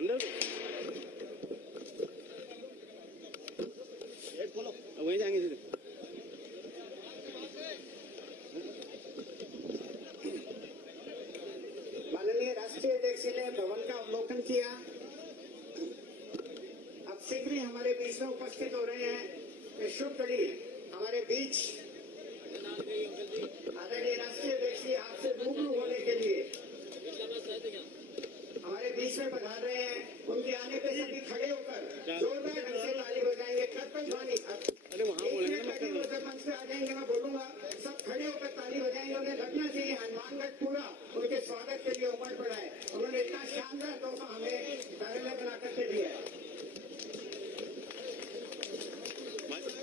अंदर खोलो, वहीं जाएंगे सीधे। माननीय राष्ट्रीय अध्यक्ष ने भवन का अवलोकन किया। अब शीघ्र ही हमारे बीच में उपस्थित हो रहे हैं शुभ कड़ी हमारे बीच आदरणीय राष्ट्रीय अध्यक्ष जी आपसे रूबरू होने के लिए हमारे बीच में पधार रहे हैं। उनके आने पे सभी खड़े होकर जोरदार ढंग से ताली बजाएंगे। कर्तव्य ध्वनि जब मंच पे आ जाएंगे मैं बोलूंगा, सब खड़े होकर ताली बजाएंगे। उन्हें लगना चाहिए हनुमानगढ़ पूरा उनके स्वागत के लिए उमड़ पड़ा है। उन्होंने इतना शानदार तोहफा हमें कार्यालय बना करके दिया है।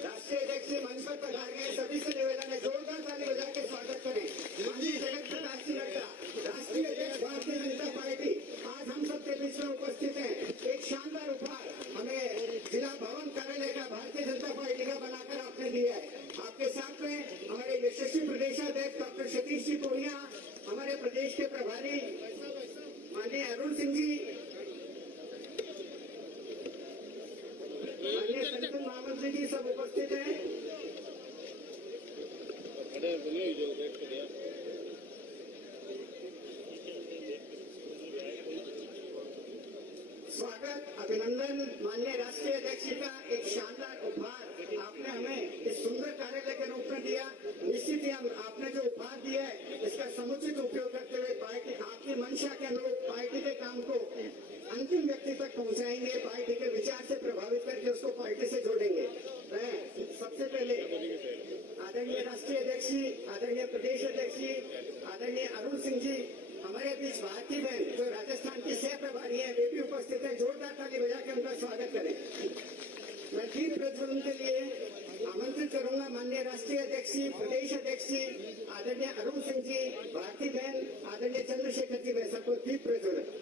राष्ट्रीय अध्यक्ष मंच पर पधार गए, सभी से निवेदन है जोरदार ताली बजा के स्वागत करें। जगत प्रकाश जी नड्डा राष्ट्रीय अध्यक्ष भारतीय जनता पार्टी आज हम सबके बीच में उपस्थित हैं। एक शानदार उपहार हमें जिला भवन कार्यालय का भारतीय जनता पार्टी का बनाकर आपने दिया है। आपके साथ में हमारे यशस्वी प्रदेशाध्यक्ष डॉक्टर सतीश जी पूनिया, हमारे प्रदेश के प्रभारी माननीय अरुण सिंह जी, माननीय संगठन महामंत्री जी सब उपस्थित हैं। स्वागत, अभिनंदन। माननीय राष्ट्रीय अध्यक्ष जी का एक शानदार उपहार आपने हमें इस सुंदर कार्यालय के रूप में दिया। निश्चित ही हम आपने जो उपहार दिया है इसका समुचित उपयोग करते हुए पार्टी आपकी मंशा के अनुरूप पार्टी के काम को अंतिम व्यक्ति तक पहुंचाएंगे। पार्टी के विचार से प्रभावित करके उसको पार्टी से जोड़ेंगे। मैं सबसे पहले आदरणीय राष्ट्रीय अध्यक्ष जी, आदरणीय प्रदेश अध्यक्ष जी, आदरणीय अरुण सिंह जी, हमारे बीच भारती बहन जो राजस्थान की सह प्रभारी है वे भी उपस्थित है। जोरदार ताली बजा के उनका स्वागत करें। मैं दीप प्रज्वलन के लिए आमंत्रित करूंगा माननीय राष्ट्रीय अध्यक्ष जी, प्रदेश अध्यक्ष जी, आदरणीय अरुण सिंह जी, भारती बहन, आदरणीय चंद्रशेखर जी, मैं सबको दीप प्रज्वलन।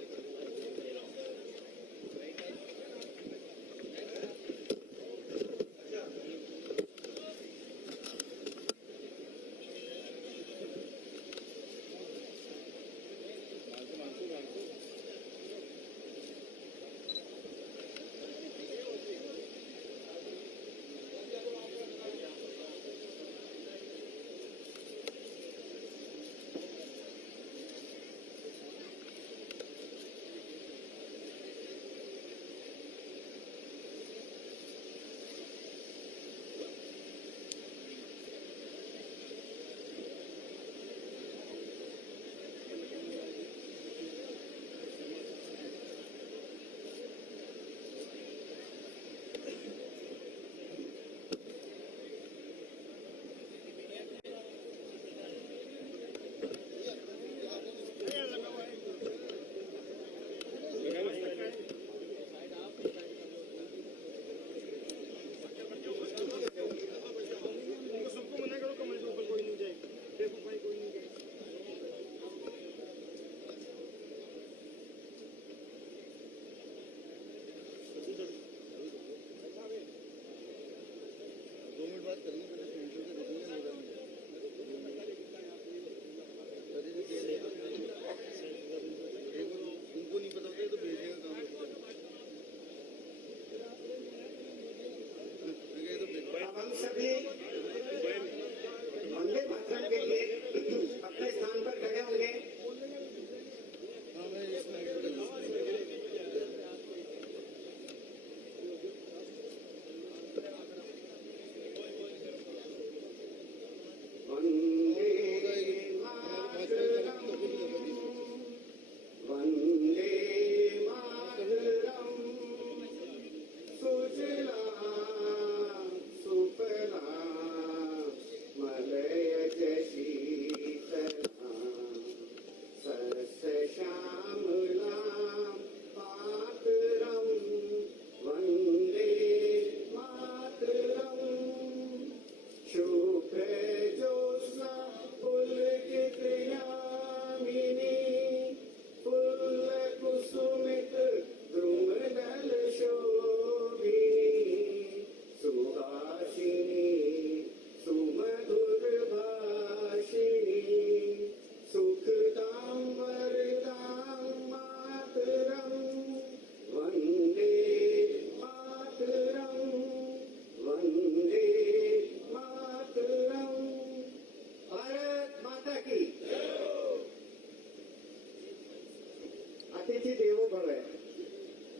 है।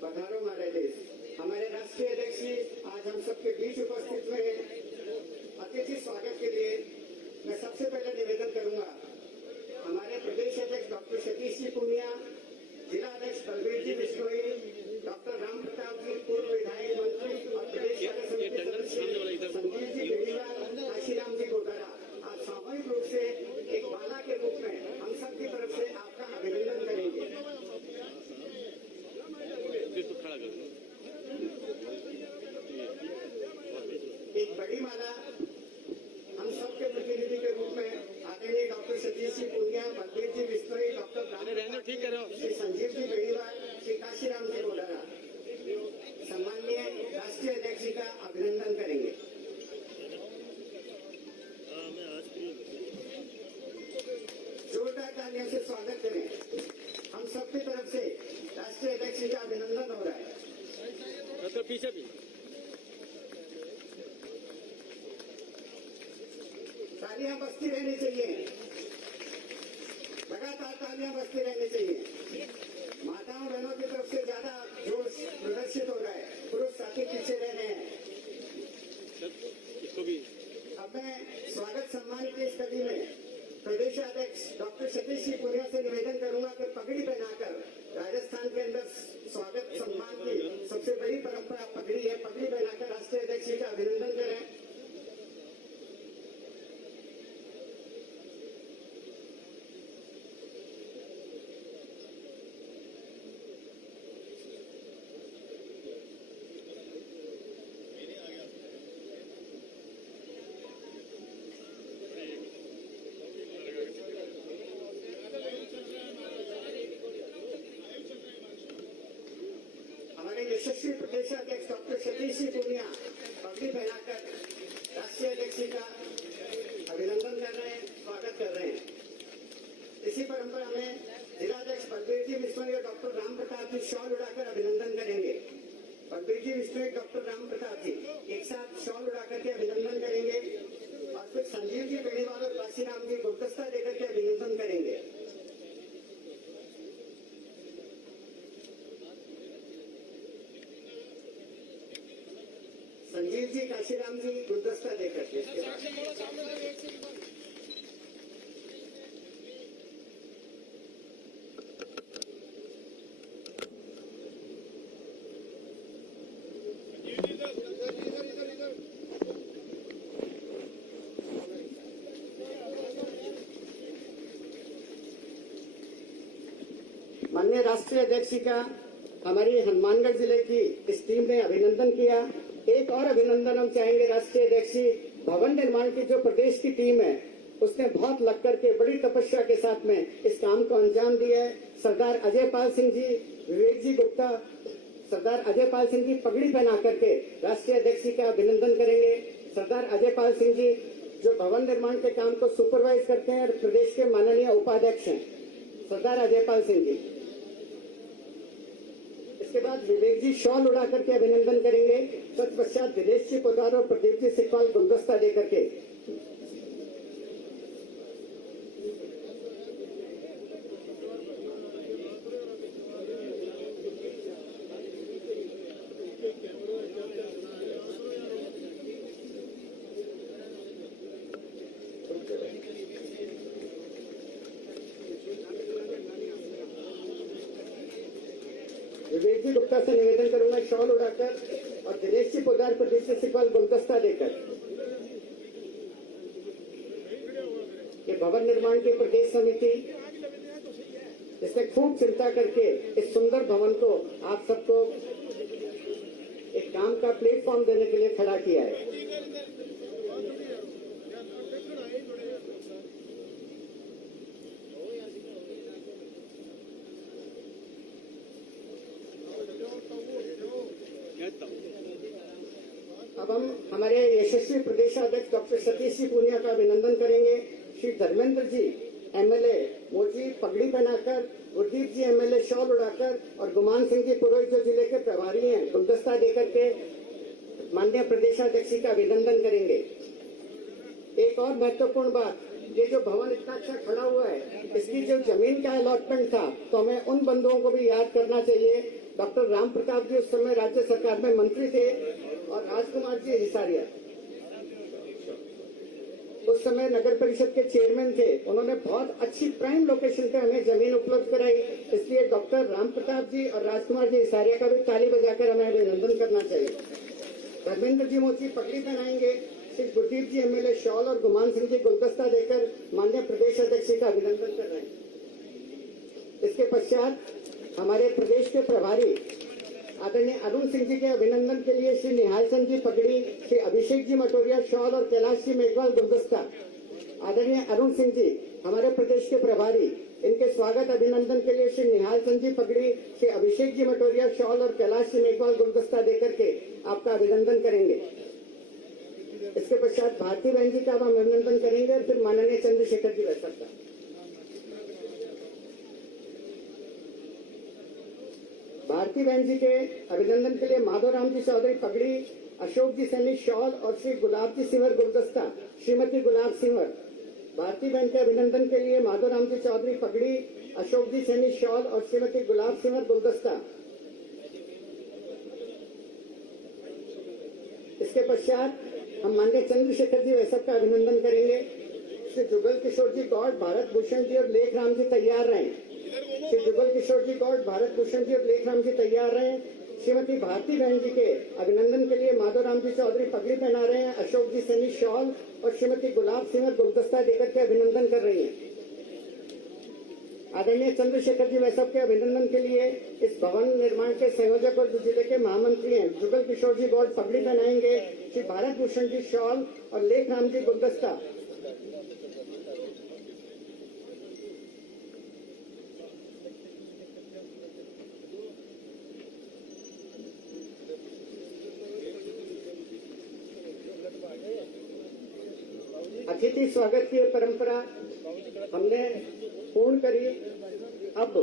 पधारो हमारे देश। हमारे राष्ट्रीय अध्यक्ष जी आज हम सबके बीच उपस्थित हुए हैं। अतिथि स्वागत के लिए मैं सबसे पहले निवेदन करूंगा हमारे प्रदेश अध्यक्ष डॉक्टर सतीश जी पूनिया, जिला अध्यक्ष बलबीर जी बिश्नोई, डॉक्टर राम प्रताप जी पूर्व विधायक मंत्री और प्रदेश कार्य समिति सदस्य संजीव जी बेनीवाल, काशीराम जी गोटारा आज सामूहिक रूप से एक माला के रूप में हम सबकी तरफ से आपका अभिनंदन करेंगे। एक बड़ी माला हम सबके प्रतिनिधि के रूप में आदरणीय डॉक्टर सतीश जी पूनिया, बलबीर जी बिश्नोई, डॉक्टर श्री संजीव जी बेनीवाल, श्री काशीराम जी गोटारा सम्माननीय राष्ट्रीय अध्यक्ष जी का अभिनंदन करेंगे। जोरदार तालियों से स्वागत करें। हम सबकी तरफ से राष्ट्रीय अध्यक्ष जी का अभिनंदन हो रहा है। तो पीछे भी तालियां बजती रहनी चाहिए, लगातार तालियां बजती रहनी चाहिए। माताओं बहनों की तरफ से ज्यादा जोश प्रदर्शित हो रहा है, पुरुष साथी पीछे रह रहे हैं। इसको भी अब मैं स्वागत सम्मान की इस कड़ी में प्रदेशाध्यक्ष डॉक्टर सतीश जी पूनिया से निवेदन करूंगा कि पगड़ी पहनाकर राजस्थान के अंदर स्वागत सम्मान की सबसे बड़ी परंपरा पगड़ी है। पगड़ी पहनाकर राष्ट्रीय अध्यक्ष जी का अभिनंदन करें। यशस्वी प्रदेशाध्यक्ष डॉक्टर सतीश जी पूनिया पगड़ी पहनाकर राष्ट्रीय अध्यक्ष जी का अभिनंदन कर रहे हैं, स्वागत कर रहे हैं। इसी परंपरा में जिलाध्यक्ष बलबीर जी बिश्नोई और डॉक्टर राम प्रताप जी शॉल उड़ाकर अभिनंदन करेंगे। बलबीर जी बिश्नोई, डॉक्टर राम प्रताप जी एक साथ शॉल उड़ाकर के अभिनंदन करेंगे और फिर संजीव जी बेनीवाल और काशीराम जी गुलदस्ता देकर के अभिनंदन करेंगे। संजीव जी, काशीराम जी गुलदस्ता देकर के माननीय राष्ट्रीय अध्यक्ष जी का हमारी हनुमानगढ़ जिले की इस टीम ने अभिनंदन किया। एक और अभिनंदन हम चाहेंगे राष्ट्रीय अध्यक्ष जी, भवन निर्माण की जो प्रदेश की टीम है उसने बहुत लग करके बड़ी तपस्या के साथ में इस काम को अंजाम दिया है। सरदार अजय पाल सिंह जी, विवेक जी गुप्ता, सरदार अजय पाल सिंह जी पगड़ी पहना करके राष्ट्रीय अध्यक्ष जी का अभिनंदन करेंगे। सरदार अजय पाल सिंह जी जो भवन निर्माण के काम को सुपरवाइज करते हैं और प्रदेश के माननीय उपाध्यक्ष हैं, सरदार अजय पाल सिंह जी। इसके बाद विवेक जी शॉल उड़ा करके अभिनंदन करेंगे। तत्पश्चात दिनेश जी पोदार और प्रदीप जी सिकवाल गुलदस्ता दे करके विवेक जी गुप्ता से निवेदन करूंगा शॉल उड़ाकर और दिनेश जी पोदार प्रदीप जी सिकवाल गुलदस्ता देकर ये भवन निर्माण की प्रदेश समिति इसने खूब चिंता करके इस सुंदर भवन को आप सबको एक काम का प्लेटफॉर्म देने के लिए खड़ा किया है। अब हम हमारे यशस्वी प्रदेशाध्यक्ष डॉक्टर सतीश जी पूनिया का अभिनंदन करेंगे। श्री धर्मेंद्र जी एमएलए मोची पगड़ी पहनाकर, गुरदीप जी एमएलए शॉल उड़ाकर और गुमान सिंह जी पुरोहित जो जिले के प्रभारी हैं गुलदस्ता देकर के माननीय प्रदेशाध्यक्ष जी का अभिनंदन करेंगे। एक और महत्वपूर्ण बात, ये जो भवन इतना अच्छा खड़ा हुआ है, इसकी जो जमीन का अलॉटमेंट था, तो हमें उन बंधुओं को भी याद करना चाहिए। डॉक्टर राम प्रताप जी उस समय राज्य सरकार में मंत्री थे और राजकुमार जी हिसारिया उस समय नगर परिषद के चेयरमैन थे। उन्होंने बहुत अच्छी प्राइम लोकेशन पे हमें जमीन उपलब्ध कराई। इसलिए डॉक्टर राम प्रताप जी और राजकुमार जी हिसारिया का भी ताली बजाकर हमें अभिनंदन करना चाहिए। धर्मेंद्र जी मोची पगड़ी पहनाएंगे। श्री गुरदीप जी एमएलए शॉल और गुमान सिंह जी गुलदस्ता देकर माननीय प्रदेश अध्यक्ष जी का अभिनंदन कर रहे हैं। इसके पश्चात हमारे प्रदेश के प्रभारी आदरणीय अरुण सिंह जी के अभिनंदन के लिए श्री निहाल चंद जी पगड़ी, श्री अभिषेक जी मटोरिया शॉल और कैलाश जी मेघवाल गुलदस्ता। आदरणीय अरुण सिंह जी हमारे प्रदेश के प्रभारी, इनके स्वागत अभिनंदन के लिए श्री निहाल चंद जी पगड़ी, श्री अभिषेक जी मटोरिया शॉल और कैलाश जी मेघवाल गुलदस्ता देकर के आपका अभिनंदन करेंगे। इसके पश्चात भारती बहन जी का हम अभिनंदन करेंगे और फिर माननीय चंद्रशेखर जी वैसा का। भारती बहन जी के अभिनंदन के लिए माधवराम जी चौधरी पगड़ी, अशोक जी सैनी शॉल और श्री गुलाब जी सिंवर गुलदस्ता, श्रीमती गुलाब सिंवर। भारती बहन के अभिनंदन के लिए माधवराम जी चौधरी पगड़ी, अशोक जी सैनी शॉल और श्रीमती गुलाब सिंवर गुलदस्ता। इसके पश्चात हम माननीय चंद्रशेखर जी वैसा का अभिनंदन करेंगे। श्री जुगल किशोर जी गौड़, भारत भूषण जी और लेख राम जी तैयार रहें। श्री जुगल किशोर जी गौड़, भारत भूषण जी और लेख राम जी तैयार रहें। श्रीमती भारती बहन जी के अभिनंदन के लिए माधवराम जी चौधरी पगड़ी पहना रहे हैं, अशोक जी सैनी शॉल और श्रीमती गुलाब सिंह गुलदस्ता देकर के अभिनंदन कर रही हैं। आदरणीय चंद्रशेखर जी वैसा के अभिनंदन के लिए इस भवन निर्माण के संयोजक और जिले के महामंत्री हैं जुगल किशोर जी गौड़ पगड़ी पहनाएंगे, श्री भारत भूषण जी शॉल और लेख राम जी गुलदस्ता। अतिथि स्वागत की परंपरा हमने पूर्ण करी। अब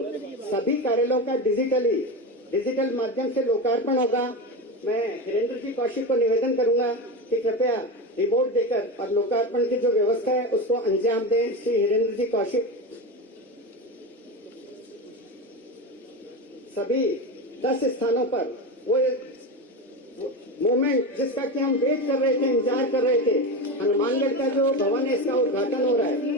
सभी कार्यालयों का डिजिटल माध्यम से लोकार्पण होगा। मैं हिरेंद्र जी कौशिक को निवेदन करूंगा कि कृपया रिपोर्ट देकर और लोकार्पण की जो व्यवस्था है उसको अंजाम दें। श्री हिरेंद्र जी कौशिक। सभी 10 स्थानों पर वो मोमेंट जिसका कि हम वेट कर रहे थे, इंतजार कर रहे थे, हनुमानगढ़ का जो भवन है इसका उद्घाटन हो रहा है।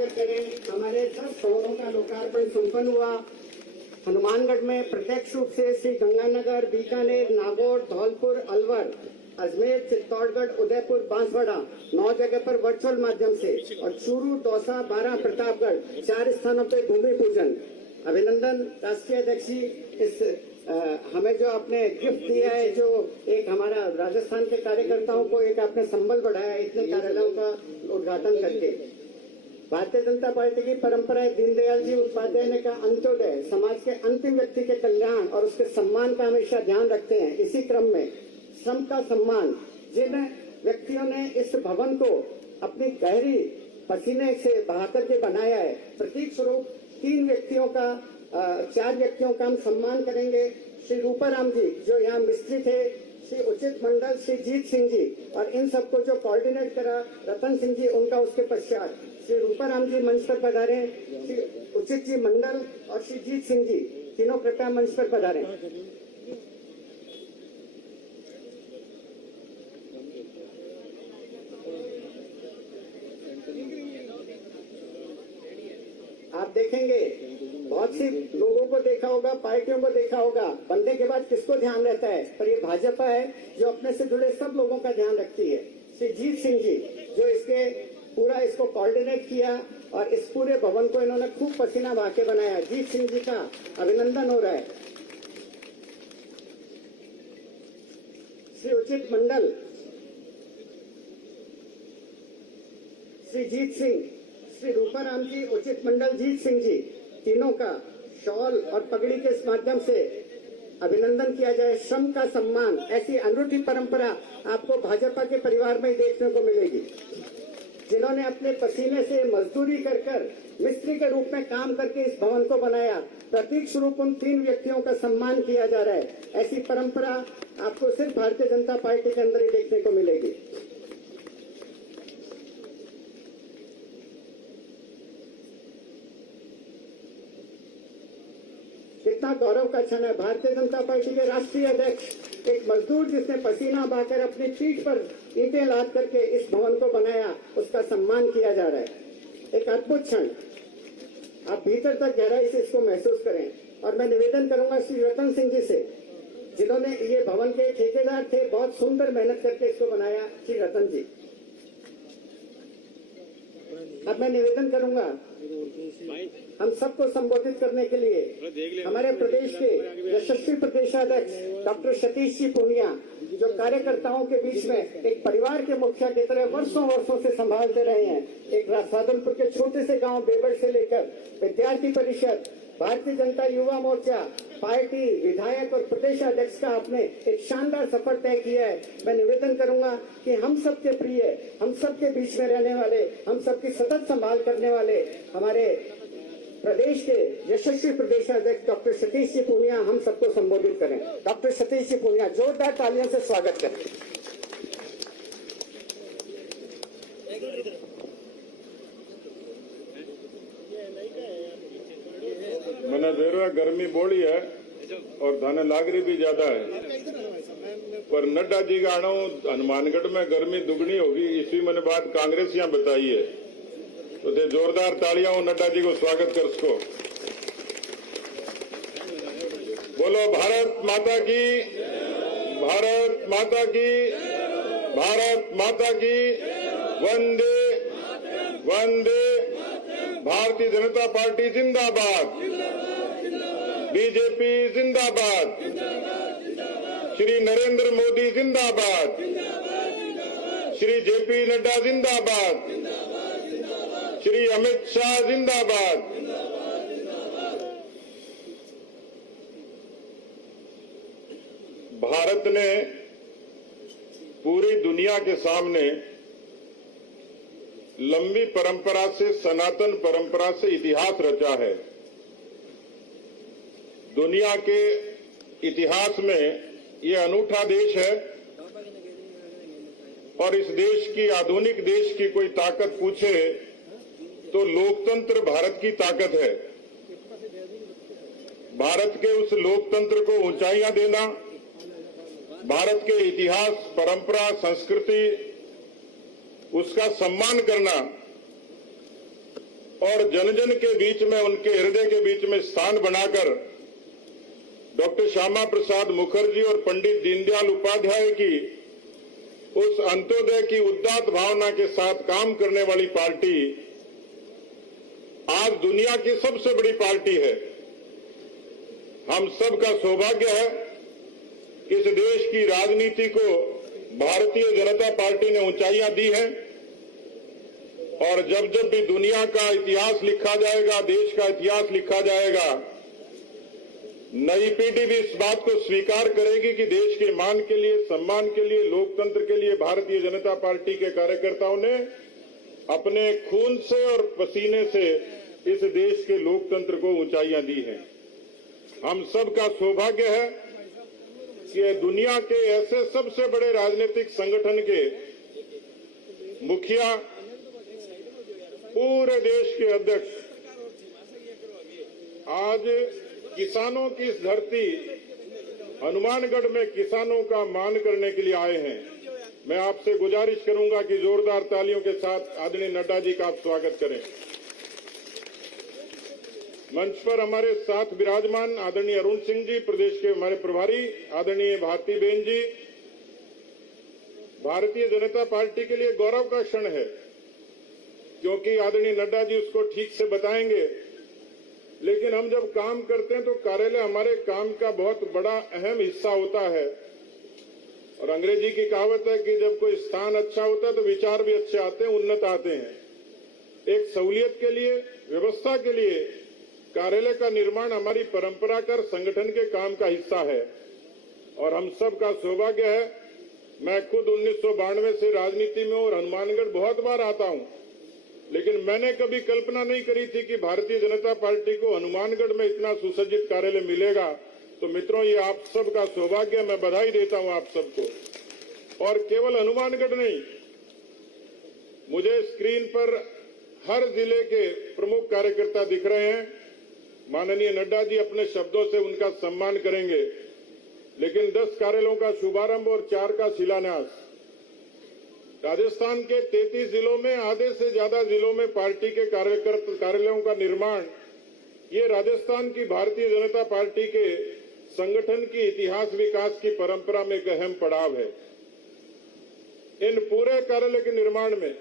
स्वागत करें। हमारे 10 भवनों का लोकार्पण संपन्न हुआ। हनुमानगढ़ में प्रत्यक्ष रूप से श्री गंगानगर, बीकानेर, नागौर, धौलपुर, अलवर, अजमेर, चित्तौड़गढ़, उदयपुर, बांसवाड़ा 9 जगह पर वर्चुअल माध्यम से और चूरू, दौसा, बारां, प्रतापगढ़ 4 स्थानों पर भूमि पूजन। अभिनंदन राष्ट्रीय अध्यक्ष जी, इस हमें जो आपने गिफ्ट दिया है, जो एक हमारा राजस्थान के कार्यकर्ताओं को एक आपने संबल बढ़ाया है इतने कार्यालयों का उद्घाटन करके। भारतीय जनता पार्टी की परंपरा है, दीनदयाल जी उपाध्याय ने कहा अंत्योदय, समाज के अंतिम व्यक्ति के कल्याण और उसके सम्मान का हमेशा ध्यान रखते हैं। इसी क्रम में श्रम का सम्मान, जिन व्यक्तियों ने इस भवन को अपनी गहरी पसीने से बहा करके बनाया है, प्रतीक स्वरूप 4 व्यक्तियों का हम सम्मान करेंगे। श्री रूपाराम जी जो यहाँ मिस्त्री थे, श्री उचित मंडल, श्री जीत सिंह जी, और इन सबको जो कोऑर्डिनेट करा रतन सिंह जी, उनका उसके पश्चात श्री रूपाराम जी मंच पर पधारे, श्री उचित जी मंडल और श्री जीत सिंह जी तीनों कृपया मंच पर पधारे। आप देखेंगे बहुत सी लोगों को देखा होगा, पार्टियों को देखा होगा, बनने के बाद किसको ध्यान रहता है, पर ये भाजपा है जो अपने से जुड़े सब लोगों का ध्यान रखती है। श्री जीत सिंह जी जो इसको कोऑर्डिनेट किया और इस पूरे भवन को इन्होंने खूब पसीना बहा के बनाया। जीत सिंह जी का अभिनंदन हो रहा है। श्री उचित मंडल, श्री जीत सिंह, श्री रूपाराम जी, उचित मंडल, जीत सिंह जी तीनों का शॉल और पगड़ी के माध्यम से अभिनंदन किया जाए। श्रम का सम्मान, ऐसी अनूठी परंपरा आपको भाजपा के परिवार में ही देखने को मिलेगी। जिन्होंने अपने पसीने से मजदूरी कर मिस्त्री के रूप में काम करके इस भवन को बनाया, प्रतीक स्वरूप उन 3 व्यक्तियों का सम्मान किया जा रहा है। ऐसी परंपरा आपको सिर्फ भारतीय जनता पार्टी के अंदर ही देखने को मिलेगी। कितना गौरव का क्षण है। भारतीय जनता पार्टी के राष्ट्रीय अध्यक्ष, एक मजदूर जिसने पसीना बहाकर अपनी पीठ पर ईंटें लाद करके इस भवन को बनाया, उसका सम्मान किया जा रहा है। एक अद्भुत क्षण, आप भीतर तक गहराई से इसको महसूस करें। और मैं निवेदन करूंगा श्री रतन सिंह जी से, जिन्होंने ये भवन के ठेकेदार थे, बहुत सुंदर मेहनत करके इसको बनाया, श्री रतन जी। अब मैं निवेदन करूंगा हम सबको संबोधित करने के लिए हमारे प्रदेश के यशस्वी प्रदेशाध्यक्ष डॉक्टर सतीश जी पूनिया, जो कार्यकर्ताओं के बीच में एक परिवार के मुखिया की तरह वर्षों से संभालते रहे हैं। एक राजसादुलपुर के छोटे से गांव बेबड़ से लेकर विद्यार्थी परिषद, भारतीय जनता युवा मोर्चा, पार्टी, विधायक और प्रदेशाध्यक्ष का आपने एक शानदार सफर तय किया है। मैं निवेदन करूंगा कि हम सबके प्रिय, हम सबके बीच में रहने वाले, हम सबकी सतत संभाल करने वाले हमारे प्रदेश के यशस्वी प्रदेशाध्यक्ष डॉक्टर सतीश जी पूनिया हम सबको संबोधित करें। डॉक्टर सतीश जी पूनिया, जोरदार तालियों से स्वागत करें। मैंने देर रहा, गर्मी बोली है और धाने लागरी भी ज्यादा है, पर नड्डा जी का आना हनुमानगढ़ में गर्मी दुगनी होगी, इसी मैंने बात कांग्रेस यहाँ बताई है। तो दे जोरदार तालियां हो, नड्डा जी को स्वागत कर उसको। बोलो भारत माता की, भारत माता की, भारत माता की, वंदे वंदे। भारतीय जनता पार्टी जिंदाबाद, बीजेपी जिंदाबाद, श्री नरेंद्र मोदी जिंदाबाद, श्री जेपी नड्डा जिंदाबाद, श्री अमित शाह जिंदाबाद। भारत ने पूरी दुनिया के सामने लंबी परंपरा से, सनातन परंपरा से इतिहास रचा है। दुनिया के इतिहास में ये अनूठा देश है और इस देश की, आधुनिक देश की कोई ताकत पूछे तो लोकतंत्र भारत की ताकत है। भारत के उस लोकतंत्र को ऊंचाइयां देना, भारत के इतिहास, परंपरा, संस्कृति, उसका सम्मान करना, और जन जन के बीच में, उनके हृदय के बीच में स्थान बनाकर डॉक्टर श्यामा प्रसाद मुखर्जी और पंडित दीनदयाल उपाध्याय की उस अंत्योदय की उदात्त भावना के साथ काम करने वाली पार्टी आज दुनिया की सबसे बड़ी पार्टी है। हम सबका सौभाग्य है कि इस देश की राजनीति को भारतीय जनता पार्टी ने ऊंचाइयां दी हैं और जब जब भी दुनिया का इतिहास लिखा जाएगा, देश का इतिहास लिखा जाएगा, नई पीढ़ी भी इस बात को स्वीकार करेगी कि देश के मान के लिए, सम्मान के लिए, लोकतंत्र के लिए भारतीय जनता पार्टी के कार्यकर्ताओं ने अपने खून से और पसीने से इस देश के लोकतंत्र को ऊंचाइयां दी हैं। हम सबका सौभाग्य है कि दुनिया के ऐसे सबसे बड़े राजनीतिक संगठन के मुखिया, पूरे देश के अध्यक्ष आज किसानों की इस धरती हनुमानगढ़ में किसानों का मान करने के लिए आए हैं। मैं आपसे गुजारिश करूंगा कि जोरदार तालियों के साथ आदरणीय नड्डा जी का आप स्वागत करें। मंच पर हमारे साथ विराजमान आदरणीय अरुण सिंह जी, प्रदेश के हमारे प्रभारी, आदरणीय भारती बहन जी। भारतीय जनता पार्टी के लिए गौरव का क्षण है क्योंकि आदरणीय नड्डा जी उसको ठीक से बताएंगे, लेकिन हम जब काम करते हैं तो कार्यालय हमारे काम का बहुत बड़ा अहम हिस्सा होता है। और अंग्रेजी की कहावत है कि जब कोई स्थान अच्छा होता है तो विचार भी अच्छे आते हैं, उन्नत आते हैं। एक सहूलियत के लिए, व्यवस्था के लिए कार्यालय का निर्माण हमारी परंपरा कर संगठन के काम का हिस्सा है और हम सब का सौभाग्य है। मैं खुद 1992 से राजनीति में और हनुमानगढ़ बहुत बार आता हूं, लेकिन मैंने कभी कल्पना नहीं करी थी कि भारतीय जनता पार्टी को हनुमानगढ़ में इतना सुसज्जित कार्यालय मिलेगा। तो मित्रों, ये आप सबका सौभाग्य, मैं बधाई देता हूं आप सबको। और केवल हनुमानगढ़ नहीं, मुझे स्क्रीन पर हर जिले के प्रमुख कार्यकर्ता दिख रहे हैं। माननीय नड्डा जी अपने शब्दों से उनका सम्मान करेंगे, लेकिन 10 कार्यालयों का शुभारंभ और 4 का शिलान्यास। राजस्थान के 33 जिलों में, आधे से ज्यादा जिलों में पार्टी के कार्यालयों का निर्माण, ये राजस्थान की भारतीय जनता पार्टी के संगठन की इतिहास विकास की परंपरा में एक अहम पड़ाव है। इन पूरे कार्यालय के निर्माण में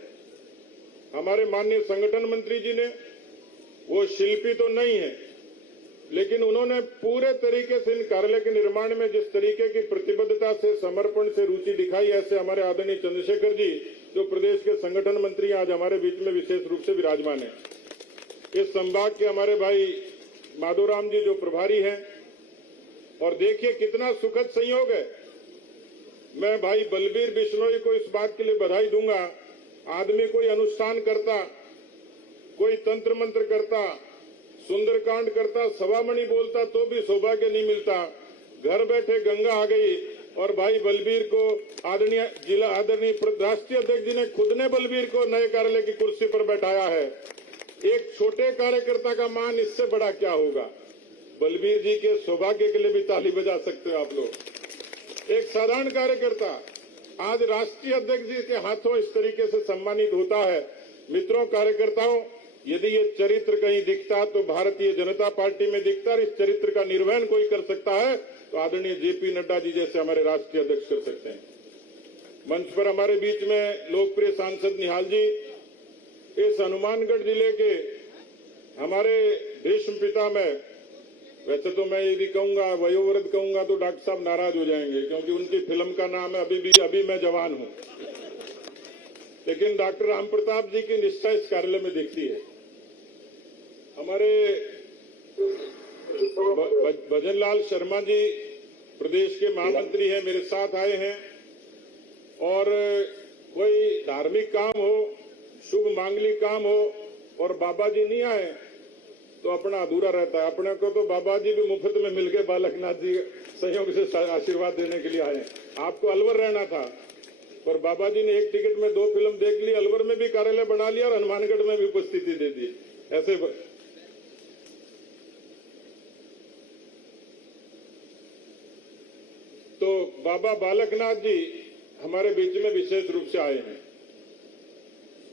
हमारे माननीय संगठन मंत्री जी ने, वो शिल्पी तो नहीं है, लेकिन उन्होंने पूरे तरीके से इन कार्यालय के निर्माण में जिस तरीके की प्रतिबद्धता से, समर्पण से रुचि दिखाई, ऐसे हमारे आदरणीय चंद्रशेखर जी जो प्रदेश के संगठन मंत्री आज हमारे बीच में विशेष रूप से विराजमान है। इस संभाग के हमारे भाई माधोराम जी जो प्रभारी हैं, और देखिए कितना सुखद संयोग है। मैं भाई बलबीर बिश्नोई को इस बात के लिए बधाई दूंगा। आदमी कोई अनुष्ठान करता, कोई तंत्र मंत्र करता, सुंदरकांड करता, सवामणि बोलता तो भी सौभाग्य नहीं मिलता। घर बैठे गंगा आ गई और भाई बलबीर को आदरणीय राष्ट्रीय अध्यक्ष जी ने खुद ने बलबीर को नए कार्यालय की कुर्सी पर बैठाया है। एक छोटे कार्यकर्ता का मान इससे बड़ा क्या होगा। बलबीर जी के सौभाग्य के लिए भी ताली बजा सकते हो आप लोग। एक साधारण कार्यकर्ता आज राष्ट्रीय अध्यक्ष जी के हाथों इस तरीके से सम्मानित होता है। मित्रों, कार्यकर्ताओं, यदि ये चरित्र कहीं दिखता तो भारतीय जनता पार्टी में दिखता, और इस चरित्र का निर्वहन कोई कर सकता है तो आदरणीय जेपी नड्डा जी जैसे हमारे राष्ट्रीय अध्यक्ष कर सकते हैं। मंच पर हमारे बीच में लोकप्रिय सांसद निहाल जी, इस हनुमानगढ़ जिले के हमारे भीष्म पिता में, वैसे तो मैं यदि कहूंगा वयोवृद्ध कहूंगा तो डॉक्टर साहब नाराज हो जाएंगे क्योंकि उनकी फिल्म का नाम है अभी मैं जवान हूं, लेकिन डॉक्टर राम प्रताप जी की निष्ठा इस कार्यालय में दिखती है। हमारे भजनलाल शर्मा जी प्रदेश के महामंत्री हैं, मेरे साथ आए हैं, और कोई धार्मिक काम हो, शुभ मांगलिक काम हो और बाबा जी नहीं आए तो अपना अधूरा रहता है। अपने को तो बाबा जी भी मुफ्त में मिल गए, बालकनाथ जी संयोग से आशीर्वाद देने के लिए आए। आपको अलवर रहना था पर बाबा जी ने एक टिकट में 2 फिल्म देख ली, अलवर में भी कार्यालय बना लिया और हनुमानगढ़ में भी उपस्थिति दे दी। ऐसे तो बाबा बालकनाथ जी हमारे बीच में विशेष रूप से आए हैं।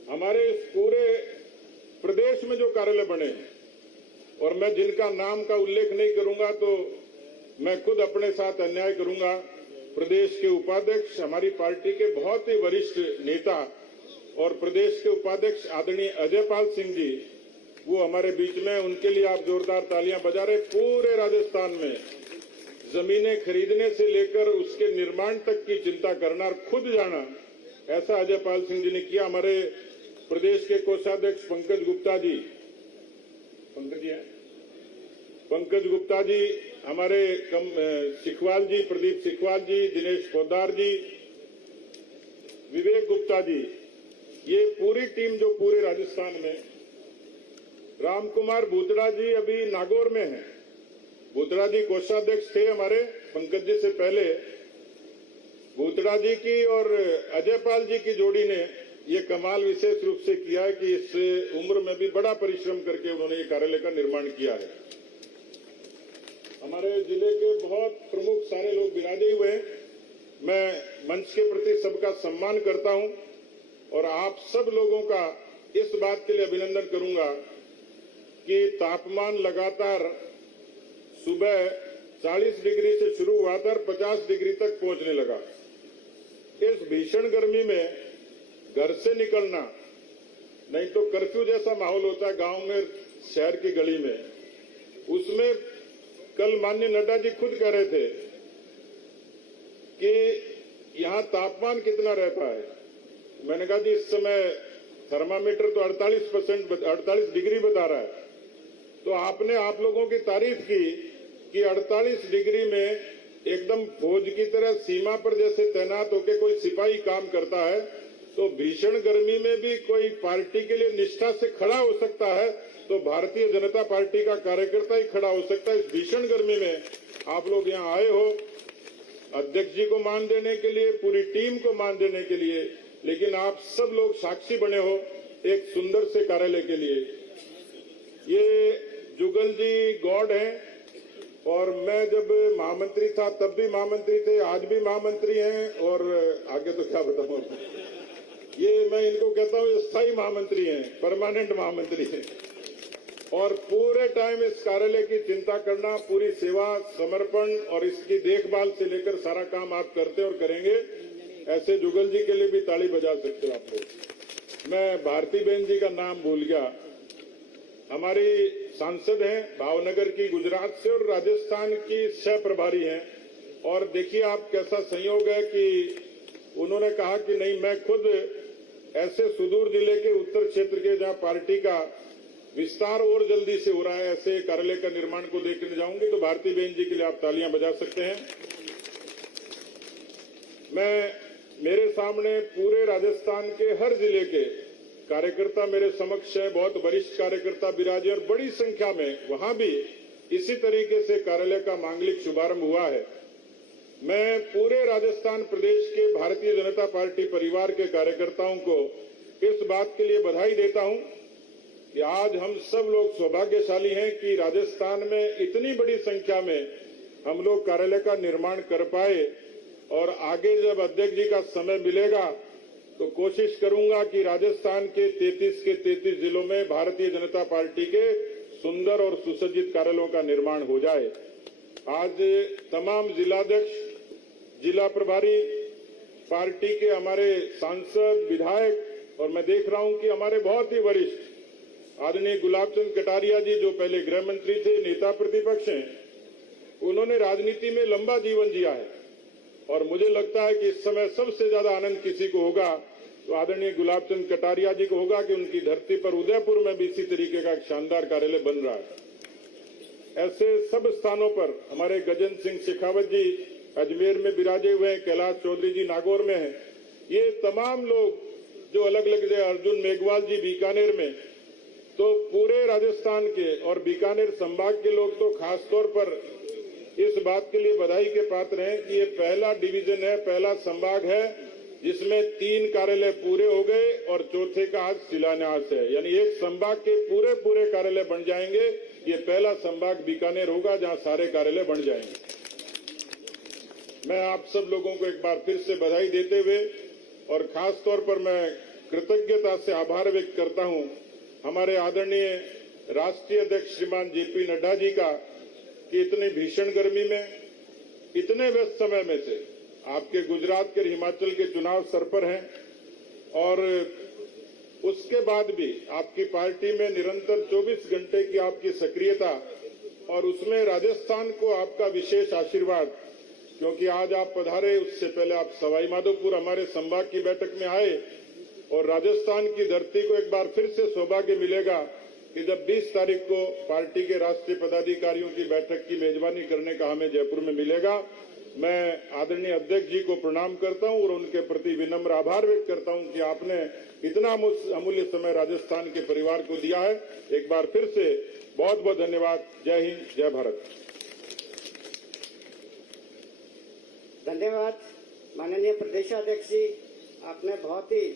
हमारे इस पूरे प्रदेश में जो कार्यालय बने और मैं जिनका नाम का उल्लेख नहीं करूंगा तो मैं खुद अपने साथ अन्याय करूंगा। प्रदेश के उपाध्यक्ष हमारी पार्टी के बहुत ही वरिष्ठ नेता और प्रदेश के उपाध्यक्ष आदरणीय अजयपाल सिंह जी वो हमारे बीच में, उनके लिए आप जोरदार तालियां बजा रहे। पूरे राजस्थान में जमीनें खरीदने से लेकर उसके निर्माण तक की चिंता करना और खुद जाना, ऐसा अजयपाल सिंह जी ने किया। हमारे प्रदेश के कोषाध्यक्ष पंकज गुप्ता जी, पंकज गुप्ता जी, हमारे सिखवाल जी, प्रदीप सिखवाल जी, दिनेश पोद्दार जी, विवेक गुप्ता जी, ये पूरी टीम जो पूरे राजस्थान में, राम कुमार भूतड़ा जी अभी नागौर में हैं। भूतड़ा जी कोषाध्यक्ष थे हमारे पंकज जी से पहले। भूतड़ा जी की और अजयपाल जी की जोड़ी ने ये कमाल विशेष रूप से किया है कि इस उम्र में भी बड़ा परिश्रम करके उन्होंने ये कार्यालय का निर्माण किया है। हमारे जिले के बहुत प्रमुख सारे लोग विराजे हुए हैं। मैं मंच के प्रति सबका सम्मान करता हूं और आप सब लोगों का इस बात के लिए अभिनंदन करूंगा कि तापमान लगातार सुबह 40 डिग्री से शुरू हुआ था और 50 डिग्री तक पहुंचने लगा। इस भीषण गर्मी में घर से निकलना, नहीं तो कर्फ्यू जैसा माहौल होता है गांव में, शहर की गली में, उसमें कल माननीय नड्डा जी खुद कह रहे थे कि यहां तापमान कितना रहता है। मैंने कहा जी इस समय थर्मामीटर तो 48 डिग्री बता रहा है। तो आपने आप लोगों की तारीफ की कि 48 डिग्री में एकदम फौज की तरह सीमा पर जैसे तैनात होकर कोई सिपाही काम करता है, तो भीषण गर्मी में भी कोई पार्टी के लिए निष्ठा से खड़ा हो सकता है तो भारतीय जनता पार्टी का कार्यकर्ता ही खड़ा हो सकता है। इस भीषण गर्मी में आप लोग यहाँ आए हो अध्यक्ष जी को मान देने के लिए, पूरी टीम को मान देने के लिए, लेकिन आप सब लोग साक्षी बने हो एक सुंदर से कार्यालय के लिए। ये जुगल जी गॉड हैं और मैं जब महामंत्री था तब भी महामंत्री थे, आज भी महामंत्री हैं और आगे तो क्या बताऊं, ये मैं इनको कहता हूं स्थायी महामंत्री हैं, परमानेंट महामंत्री हैं और पूरे टाइम इस कार्यालय की चिंता करना, पूरी सेवा समर्पण और इसकी देखभाल से लेकर सारा काम आप करते और करेंगे। ऐसे जुगल जी के लिए भी ताली बजा सकते हो आप लोग। मैं भारती बहन जी का नाम भूल गया, हमारी सांसद हैं भावनगर की, गुजरात से, और राजस्थान की सह प्रभारी हैं। और देखिए आप कैसा संयोग है कि उन्होंने कहा कि नहीं मैं खुद ऐसे सुदूर जिले के उत्तर क्षेत्र के जहां पार्टी का विस्तार और जल्दी से हो रहा है, ऐसे कार्यालय का निर्माण को देखने जाऊंगी। तो भारती बहन जी के लिए आप तालियां बजा सकते हैं। मेरे सामने पूरे राजस्थान के हर जिले के कार्यकर्ता मेरे समक्ष है, बहुत वरिष्ठ कार्यकर्ता विराजे और बड़ी संख्या में वहां भी इसी तरीके से कार्यालय का मांगलिक शुभारंभ हुआ है। मैं पूरे राजस्थान प्रदेश के भारतीय जनता पार्टी परिवार के कार्यकर्ताओं को इस बात के लिए बधाई देता हूं कि आज हम सब लोग सौभाग्यशाली हैं कि राजस्थान में इतनी बड़ी संख्या में हम लोग कार्यालय का निर्माण कर पाए। और आगे जब अध्यक्ष जी का समय मिलेगा तो कोशिश करूंगा कि राजस्थान के 33 जिलों में भारतीय जनता पार्टी के सुंदर और सुसज्जित कार्यालयों का निर्माण हो जाए। आज तमाम जिलाध्यक्ष, जिला प्रभारी, पार्टी के हमारे सांसद, विधायक, और मैं देख रहा हूं कि हमारे बहुत ही वरिष्ठ आदरणीय गुलाब चंद कटारिया जी जो पहले गृह मंत्री थे, नेता प्रतिपक्ष हैं, उन्होंने राजनीति में लंबा जीवन जिया है और मुझे लगता है कि इस समय सबसे ज्यादा आनंद किसी को होगा तो आदरणीय गुलाब चंद कटारिया जी को होगा कि उनकी धरती पर उदयपुर में भी इसी तरीके का एक शानदार कार्यालय बन रहा है। ऐसे सब स्थानों पर हमारे गजेंद्र सिंह शेखावत जी अजमेर में विराजे हुए हैं, कैलाश चौधरी जी नागौर में हैं, ये तमाम लोग जो अलग अलग जगह, अर्जुन मेघवाल जी बीकानेर में, तो पूरे राजस्थान के और बीकानेर संभाग के लोग तो खासतौर पर इस बात के लिए बधाई के पात्र हैं कि ये पहला डिवीजन है, पहला संभाग है जिसमें 3 कार्यालय पूरे हो गए और चौथे का आज शिलान्यास है। यानी एक संभाग के पूरे कार्यालय बन जाएंगे। ये पहला संभाग बीकानेर होगा जहां सारे कार्यालय बन जाएंगे। मैं आप सब लोगों को एक बार फिर से बधाई देते हुए और खास तौर पर मैं कृतज्ञता से आभार व्यक्त करता हूं हमारे आदरणीय राष्ट्रीय अध्यक्ष श्रीमान जेपी नड्डा जी का कि इतनी भीषण गर्मी में, इतने व्यस्त समय में से आपके गुजरात के हिमाचल के चुनाव सर पर हैं और उसके बाद भी आपकी पार्टी में निरंतर 24 घंटे की आपकी सक्रियता और उसमें राजस्थान को आपका विशेष आशीर्वाद, क्योंकि आज आप पधारे उससे पहले आप सवाई माधोपुर हमारे संभाग की बैठक में आए और राजस्थान की धरती को एक बार फिर से सौभाग्य मिलेगा कि जब 20 तारीख को पार्टी के राष्ट्रीय पदाधिकारियों की बैठक की मेजबानी करने का हमें जयपुर में मिलेगा। मैं आदरणीय अध्यक्ष जी को प्रणाम करता हूं और उनके प्रति विनम्र आभार व्यक्त करता हूं कि आपने इतना अमूल्य समय राजस्थान के परिवार को दिया है। एक बार फिर से बहुत बहुत धन्यवाद। जय हिंद, जय भारत। धन्यवाद माननीय प्रदेशाध्यक्ष जी, आपने बहुत ही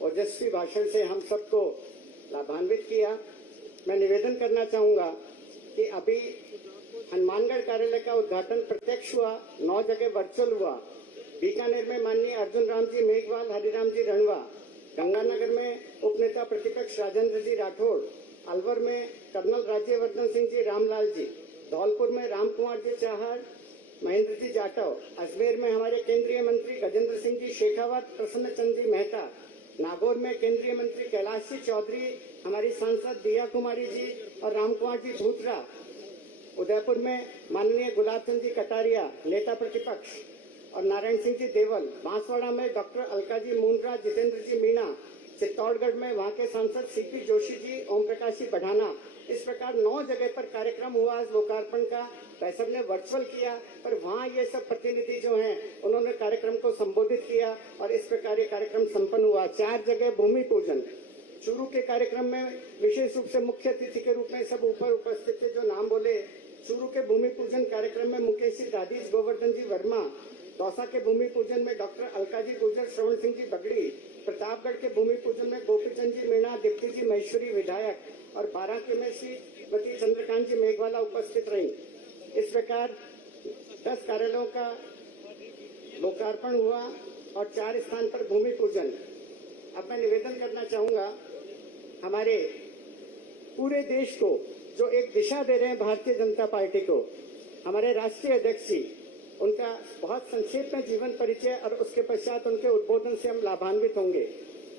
ओजस्वी भाषण से हम सबको लाभान्वित किया। मैं निवेदन करना चाहूंगा कि अभी हनुमानगढ़ कार्यालय का उद्घाटन प्रत्यक्ष हुआ, 9 जगह वर्चुअल हुआ। बीकानेर में माननीय अर्जुन राम जी मेघवाल, हरिराम जी रणवा, गंगानगर में उपनेता प्रतिपक्ष राजेंद्र जी राठौड़, अलवर में कर्नल राज्यवर्धन सिंह जी रामलाल जी, धौलपुर में राम कुमार जी चाहर, महेंद्र जी जाटव, अजमेर में हमारे केंद्रीय मंत्री गजेंद्र सिंह जी शेखावत, प्रसन्न चंद जी मेहता, नागौर में केंद्रीय मंत्री कैलाश जी चौधरी, हमारी सांसद दिया कुमारी जी और राम कुमार जी धूतरा, उदयपुर में माननीय गुलाब चंद जी कटारिया नेता प्रतिपक्ष और नारायण सिंह जी देवल, बांसवाड़ा में डॉक्टर अलका जी मुंद्रा, जितेंद्र जी मीणा, चित्तौड़गढ़ में वहां के सांसद सीपी जोशी जी, ओम प्रकाश जी बढ़ाना। इस प्रकार 9 जगह पर कार्यक्रम हुआ आज लोकार्पण का। वैसे ने वर्चुअल किया पर वहाँ ये सब प्रतिनिधि जो हैं उन्होंने कार्यक्रम को संबोधित किया और इस प्रकार ये कार्यक्रम संपन्न हुआ। 4 जगह भूमि पूजन। चूरू के कार्यक्रम में विशेष रूप से मुख्य अतिथि के रूप में सब ऊपर उपस्थित थे जो नाम बोले। चूरू के भूमि पूजन कार्यक्रम में मुकेश जी दादीज, गोवर्धन जी वर्मा, दौसा के भूमि पूजन में डॉक्टर अलका जी गुर्जर, श्रवण सिंह जी बगड़ी, प्रतापगढ़ के भूमि पूजन में गोपीचंद जी मीणा, दीप्ति जी महेश्वरी विधायक और बारांकी में श्रीमती चंद्रकांत जी मेघवाला उपस्थित रही। इस प्रकार 10 कार्यालयों का लोकार्पण हुआ और 4 स्थान पर भूमि पूजन। अब मैं निवेदन करना चाहूंगा हमारे पूरे देश को जो एक दिशा दे रहे हैं भारतीय जनता पार्टी को, हमारे राष्ट्रीय अध्यक्ष जी, उनका बहुत संक्षेप में जीवन परिचय और उसके पश्चात उनके उद्बोधन से हम लाभान्वित होंगे।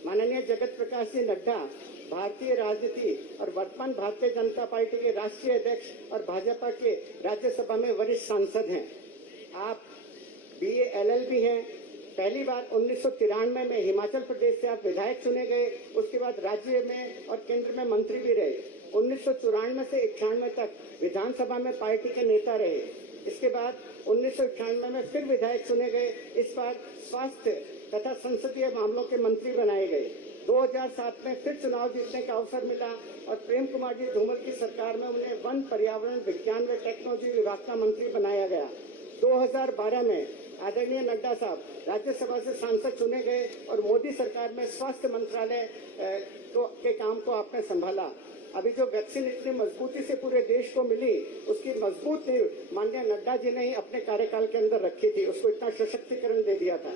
माननीय जगत प्रकाश जी नड्डा भारतीय राजनीति और वर्तमान भारतीय जनता पार्टी के राष्ट्रीय अध्यक्ष और भाजपा के राज्यसभा में वरिष्ठ सांसद हैं। आप BA LLB हैं। पहली बार 1993 में हिमाचल प्रदेश से आप विधायक चुने गए, उसके बाद राज्य में और केंद्र में मंत्री भी रहे। 1994 से 91 तक विधानसभा में पार्टी के नेता रहे। इसके बाद 1998 में फिर विधायक चुने गए। इस बार स्वास्थ्य तथा संसदीय मामलों के मंत्री बनाए गए। 2007 में फिर चुनाव जीतने का अवसर मिला और प्रेम कुमार जी धूमल की सरकार में उन्हें वन, पर्यावरण, विज्ञान व टेक्नोलॉजी विभाग का मंत्री बनाया गया। 2012 में आदरणीय नड्डा साहब राज्यसभा से सांसद चुने गए और मोदी सरकार में स्वास्थ्य मंत्रालय के काम को आपने संभाला। अभी जो वैक्सीन इतनी मजबूती से पूरे देश को मिली, उसकी मजबूत नींव माननीय नड्डा जी ने ही अपने कार्यकाल के अंदर रखी थी, उसको इतना सशक्तिकरण दे दिया था।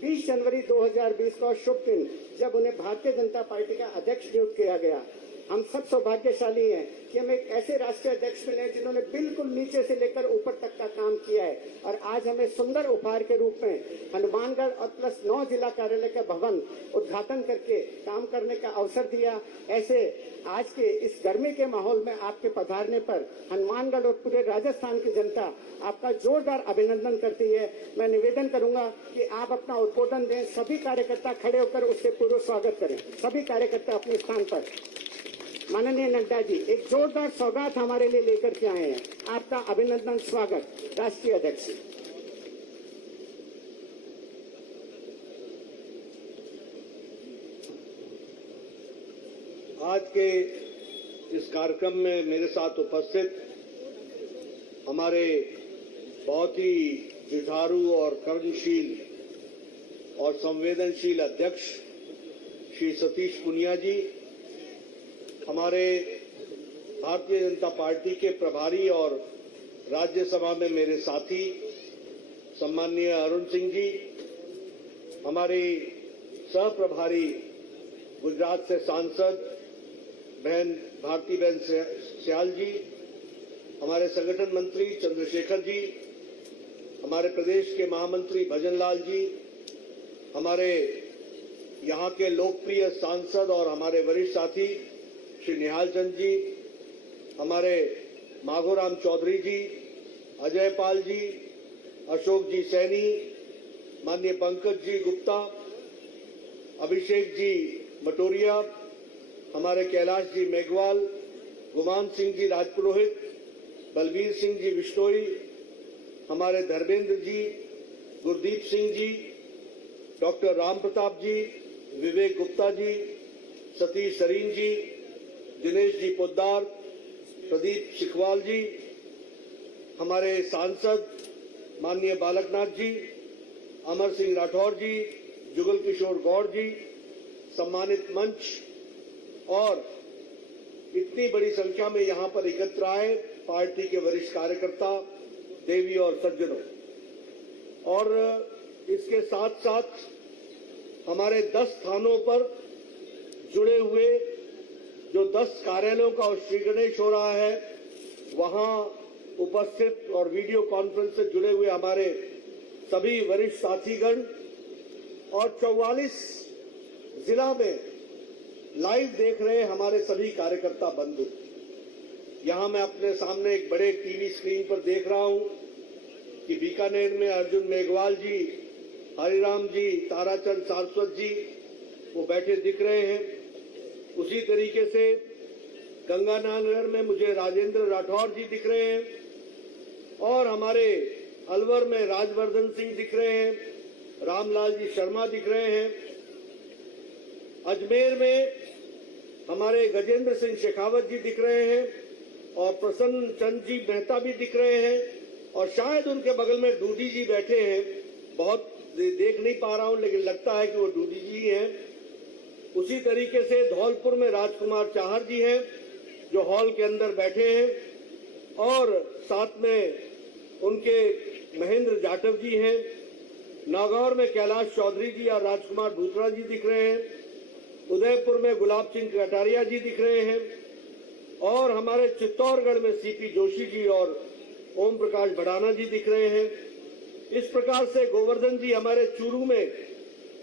20 जनवरी 2020 का शुभ दिन जब उन्हें भारतीय जनता पार्टी का अध्यक्ष नियुक्त किया गया। हम सब सौभाग्यशाली हैं कि हमें एक ऐसे राष्ट्रीय अध्यक्ष मिले जिन्होंने बिल्कुल नीचे से लेकर ऊपर तक का काम किया है और आज हमें सुंदर उपहार के रूप में हनुमानगढ़ और प्लस 9 जिला कार्यालय का भवन उद्घाटन करके काम करने का अवसर दिया। ऐसे आज के इस गर्मी के माहौल में आपके पधारने पर हनुमानगढ़ और पूरे राजस्थान की जनता आपका जोरदार अभिनंदन करती है। मैं निवेदन करूंगा कि आप अपना उद्बोधन दें, सभी कार्यकर्ता खड़े होकर उससे पूर्व स्वागत करें। सभी कार्यकर्ता अपने स्थान पर। माननीय नड्डा जी एक जोरदार सौगात हमारे लिए लेकर के आए हैं। आपका अभिनंदन, स्वागत राष्ट्रीय अध्यक्ष। आज के इस कार्यक्रम में मेरे साथ उपस्थित हमारे बहुत ही जुझारू और कर्मशील और संवेदनशील अध्यक्ष श्री सतीश पुनिया जी, हमारे भारतीय जनता पार्टी के प्रभारी और राज्यसभा में मेरे साथी सम्माननीय अरुण सिंह जी, हमारे सह प्रभारी गुजरात से सांसद बहन भारती बहन सियाल जी, हमारे संगठन मंत्री चंद्रशेखर जी, हमारे प्रदेश के महामंत्री भजन लाल जी, हमारे यहाँ के लोकप्रिय सांसद और हमारे वरिष्ठ साथी श्री निहाल चंद जी, हमारे माघोराम चौधरी जी, अजय पाल जी, अशोक जी सैनी, माननीय पंकज जी गुप्ता, अभिषेक जी मटोरिया, हमारे कैलाश जी मेघवाल, गुमान सिंह जी राजपुरोहित, बलबीर सिंह जी बिश्नोई, हमारे धर्मेंद्र जी, गुरदीप सिंह जी, डॉक्टर राम प्रताप जी, विवेक गुप्ता जी, सतीश सरीन जी, दिनेश जी पोद्दार, प्रदीप सिखवाल जी, हमारे सांसद माननीय बालकनाथ जी, अमर सिंह राठौर जी, जुगल किशोर गौड़ जी, सम्मानित मंच और इतनी बड़ी संख्या में यहाँ पर एकत्र आए पार्टी के वरिष्ठ कार्यकर्ता, देवी और सज्जनों, और इसके साथ साथ हमारे 10 स्थानों पर जुड़े हुए जो 10 कार्यालयों का श्री गणेश हो रहा है, वहां उपस्थित और वीडियो कॉन्फ्रेंस से जुड़े हुए हमारे सभी वरिष्ठ साथीगण और 44 जिला में लाइव देख रहे हमारे सभी कार्यकर्ता बंधु। यहां मैं अपने सामने एक बड़े टीवी स्क्रीन पर देख रहा हूं कि बीकानेर में अर्जुन मेघवाल जी, हरिराम जी, ताराचंद सारस्वत जी वो बैठे दिख रहे हैं। उसी तरीके से गंगानगर में मुझे राजेंद्र राठौर जी दिख रहे हैं और हमारे अलवर में राजवर्धन सिंह दिख रहे हैं, रामलाल जी शर्मा दिख रहे हैं। अजमेर में हमारे गजेंद्र सिंह शेखावत जी दिख रहे हैं और प्रसन्न चंद जी मेहता भी दिख रहे हैं और शायद उनके बगल में डूडी जी बैठे हैं। बहुत देख नहीं पा रहा हूं लेकिन लगता है कि वो डूडी जी हैं। उसी तरीके से धौलपुर में राजकुमार चाहर जी हैं जो हॉल के अंदर बैठे हैं और साथ में उनके महेंद्र जाटव जी हैं। नागौर में कैलाश चौधरी जी और राजकुमार भूतरा जी दिख रहे हैं। उदयपुर में गुलाब सिंह कटारिया जी दिख रहे हैं और हमारे चित्तौड़गढ़ में सीपी जोशी जी और ओम प्रकाश भड़ाना जी दिख रहे हैं। इस प्रकार से गोवर्धन जी हमारे चूरू में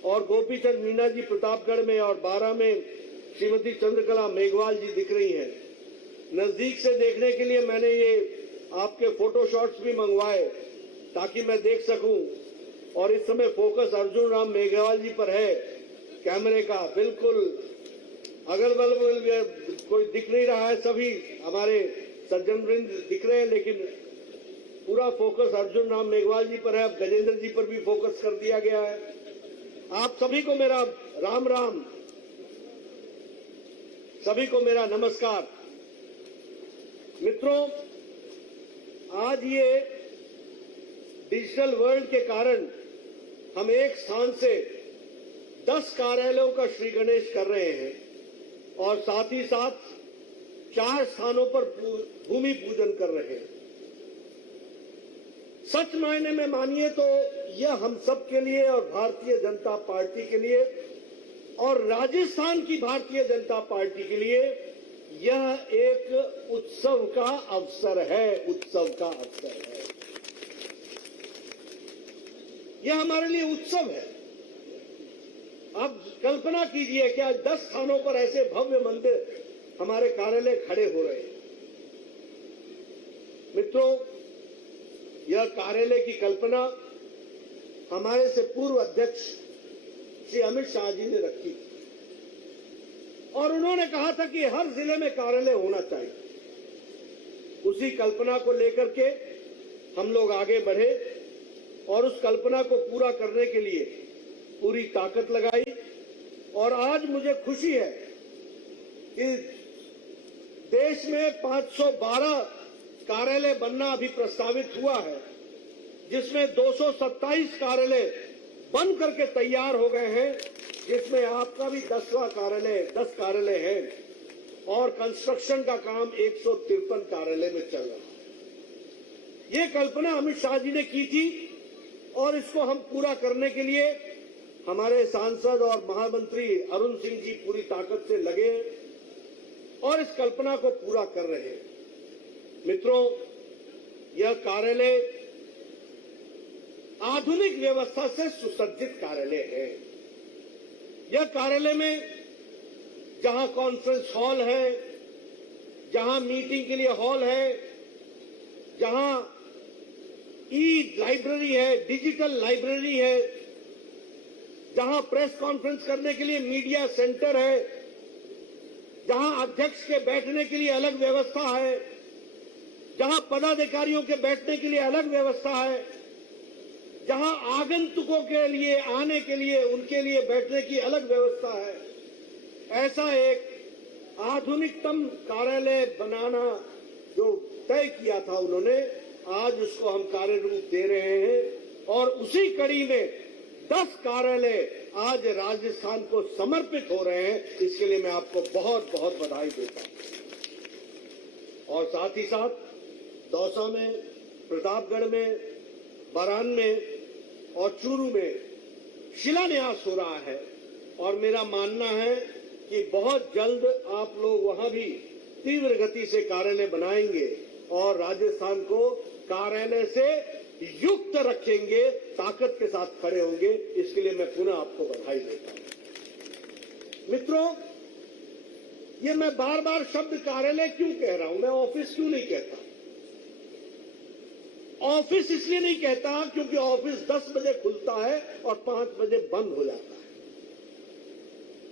और गोपीचंद मीना जी प्रतापगढ़ में और 12 में श्रीमती चंद्रकला मेघवाल जी दिख रही हैं। नजदीक से देखने के लिए मैंने ये आपके फोटो शॉट्स भी मंगवाए ताकि मैं देख सकूं और इस समय फोकस अर्जुन राम मेघवाल जी पर है कैमरे का। बिल्कुल अगल बगल कोई दिख नहीं रहा है, सभी हमारे सज्जन वृंद दिख रहे हैं लेकिन पूरा फोकस अर्जुन राम मेघवाल जी पर है। अब गजेंद्र जी पर भी फोकस कर दिया गया है। आप सभी को मेरा राम राम, सभी को मेरा नमस्कार। मित्रों, आज ये डिजिटल वर्ल्ड के कारण हम एक स्थान से 10 कार्यालयों का श्री गणेश कर रहे हैं और साथ ही साथ 4 स्थानों पर भूमि पूजन कर रहे हैं। सच मायने में मानिए तो यह हम सब के लिए और भारतीय जनता पार्टी के लिए और राजस्थान की भारतीय जनता पार्टी के लिए यह एक उत्सव का अवसर है। उत्सव का अवसर है, यह हमारे लिए उत्सव है। अब कल्पना कीजिए कि आज 10 स्थानों पर ऐसे भव्य मंदिर हमारे कार्यालय खड़े हो रहे हैं। मित्रों, यह कार्यालय की कल्पना हमारे से पूर्व अध्यक्ष श्री अमित शाह जी ने रखी थी और उन्होंने कहा था कि हर जिले में कार्यालय होना चाहिए। उसी कल्पना को लेकर के हम लोग आगे बढ़े और उस कल्पना को पूरा करने के लिए पूरी ताकत लगाई और आज मुझे खुशी है कि देश में 512 कार्यालय बनना अभी प्रस्तावित हुआ है, जिसमें 227 कार्यालय बन करके तैयार हो गए हैं, जिसमें आपका भी 10 कार्यालय है और कंस्ट्रक्शन का काम 153 कार्यालय में चल रहा है। ये कल्पना अमित शाह जी ने की थी और इसको हम पूरा करने के लिए हमारे सांसद और महामंत्री अरुण सिंह जी पूरी ताकत से लगे और इस कल्पना को पूरा कर रहे हैं। मित्रों, यह कार्यालय आधुनिक व्यवस्था से सुसज्जित कार्यालय है। यह कार्यालय में जहां कॉन्फ्रेंस हॉल है, जहां मीटिंग के लिए हॉल है, जहां ई लाइब्रेरी है, डिजिटल लाइब्रेरी है, जहां प्रेस कॉन्फ्रेंस करने के लिए मीडिया सेंटर है, जहां अध्यक्ष के बैठने के लिए अलग व्यवस्था है, जहां पदाधिकारियों के बैठने के लिए अलग व्यवस्था है, जहां आगंतुकों के लिए आने के लिए उनके लिए बैठने की अलग व्यवस्था है, ऐसा एक आधुनिकतम कार्यालय बनाना जो तय किया था उन्होंने, आज उसको हम कार्य रूप दे रहे हैं। और उसी कड़ी में 10 कार्यालय आज राजस्थान को समर्पित हो रहे हैं। इसके लिए मैं आपको बहुत बहुत बधाई देता हूं। और साथ ही साथ दौसा में, प्रतापगढ़ में, बरान में और चूरू में शिलान्यास हो रहा है। और मेरा मानना है कि बहुत जल्द आप लोग वहां भी तीव्र गति से कार्यालय बनाएंगे और राजस्थान को कार्यालय से युक्त रखेंगे, ताकत के साथ खड़े होंगे। इसके लिए मैं पुनः आपको बधाई देता हूं। मित्रों, ये मैं बार बार शब्द कार्यालय क्यों कह रहा हूं, मैं ऑफिस क्यों नहीं कहता? ऑफिस इसलिए नहीं कहता क्योंकि ऑफिस 10 बजे खुलता है और 5 बजे बंद हो जाता है।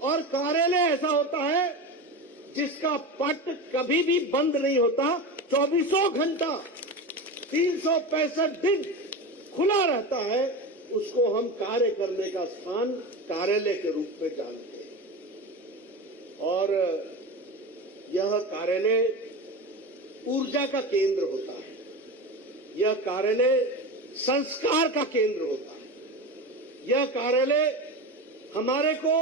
और कार्यालय ऐसा होता है जिसका पट कभी भी बंद नहीं होता, 24 घंटा 365 दिन खुला रहता है। उसको हम कार्य करने का स्थान कार्यालय के रूप में जानते हैं। और यह कार्यालय ऊर्जा का केंद्र होता है, यह कार्यालय संस्कार का केंद्र होता है, यह कार्यालय हमारे को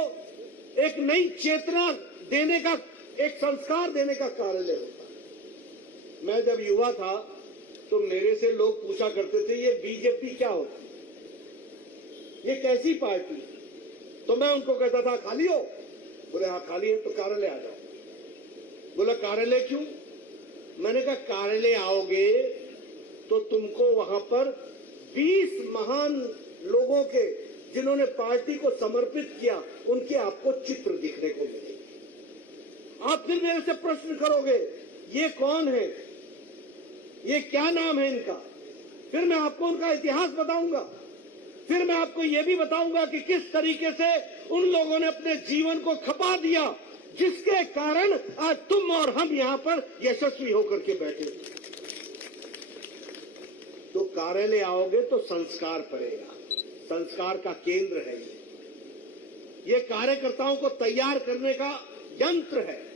एक नई चेतना देने का, एक संस्कार देने का कार्यालय होता है। मैं जब युवा था तो मेरे से लोग पूछा करते थे, ये बीजेपी क्या होती है, ये कैसी पार्टी है? तो मैं उनको कहता था, खाली हो? बोले हाँ खाली है। तो कार्यालय आ जाओ। बोला कार्यालय क्यों? मैंने कहा कार्यालय आओगे तो तुमको वहां पर 20 महान लोगों के, जिन्होंने पार्टी को समर्पित किया, उनके आपको चित्र दिखने को मिलेंगे। आप फिर मेरे से प्रश्न करोगे, ये कौन है, ये क्या नाम है इनका? फिर मैं आपको उनका इतिहास बताऊंगा। फिर मैं आपको यह भी बताऊंगा कि किस तरीके से उन लोगों ने अपने जीवन को खपा दिया, जिसके कारण आज तुम और हम यहां पर यशस्वी होकर के बैठे। तो कार्यालय आओगे तो संस्कार पड़ेगा, संस्कार का केंद्र है ये कार्यकर्ताओं को तैयार करने का यंत्र है।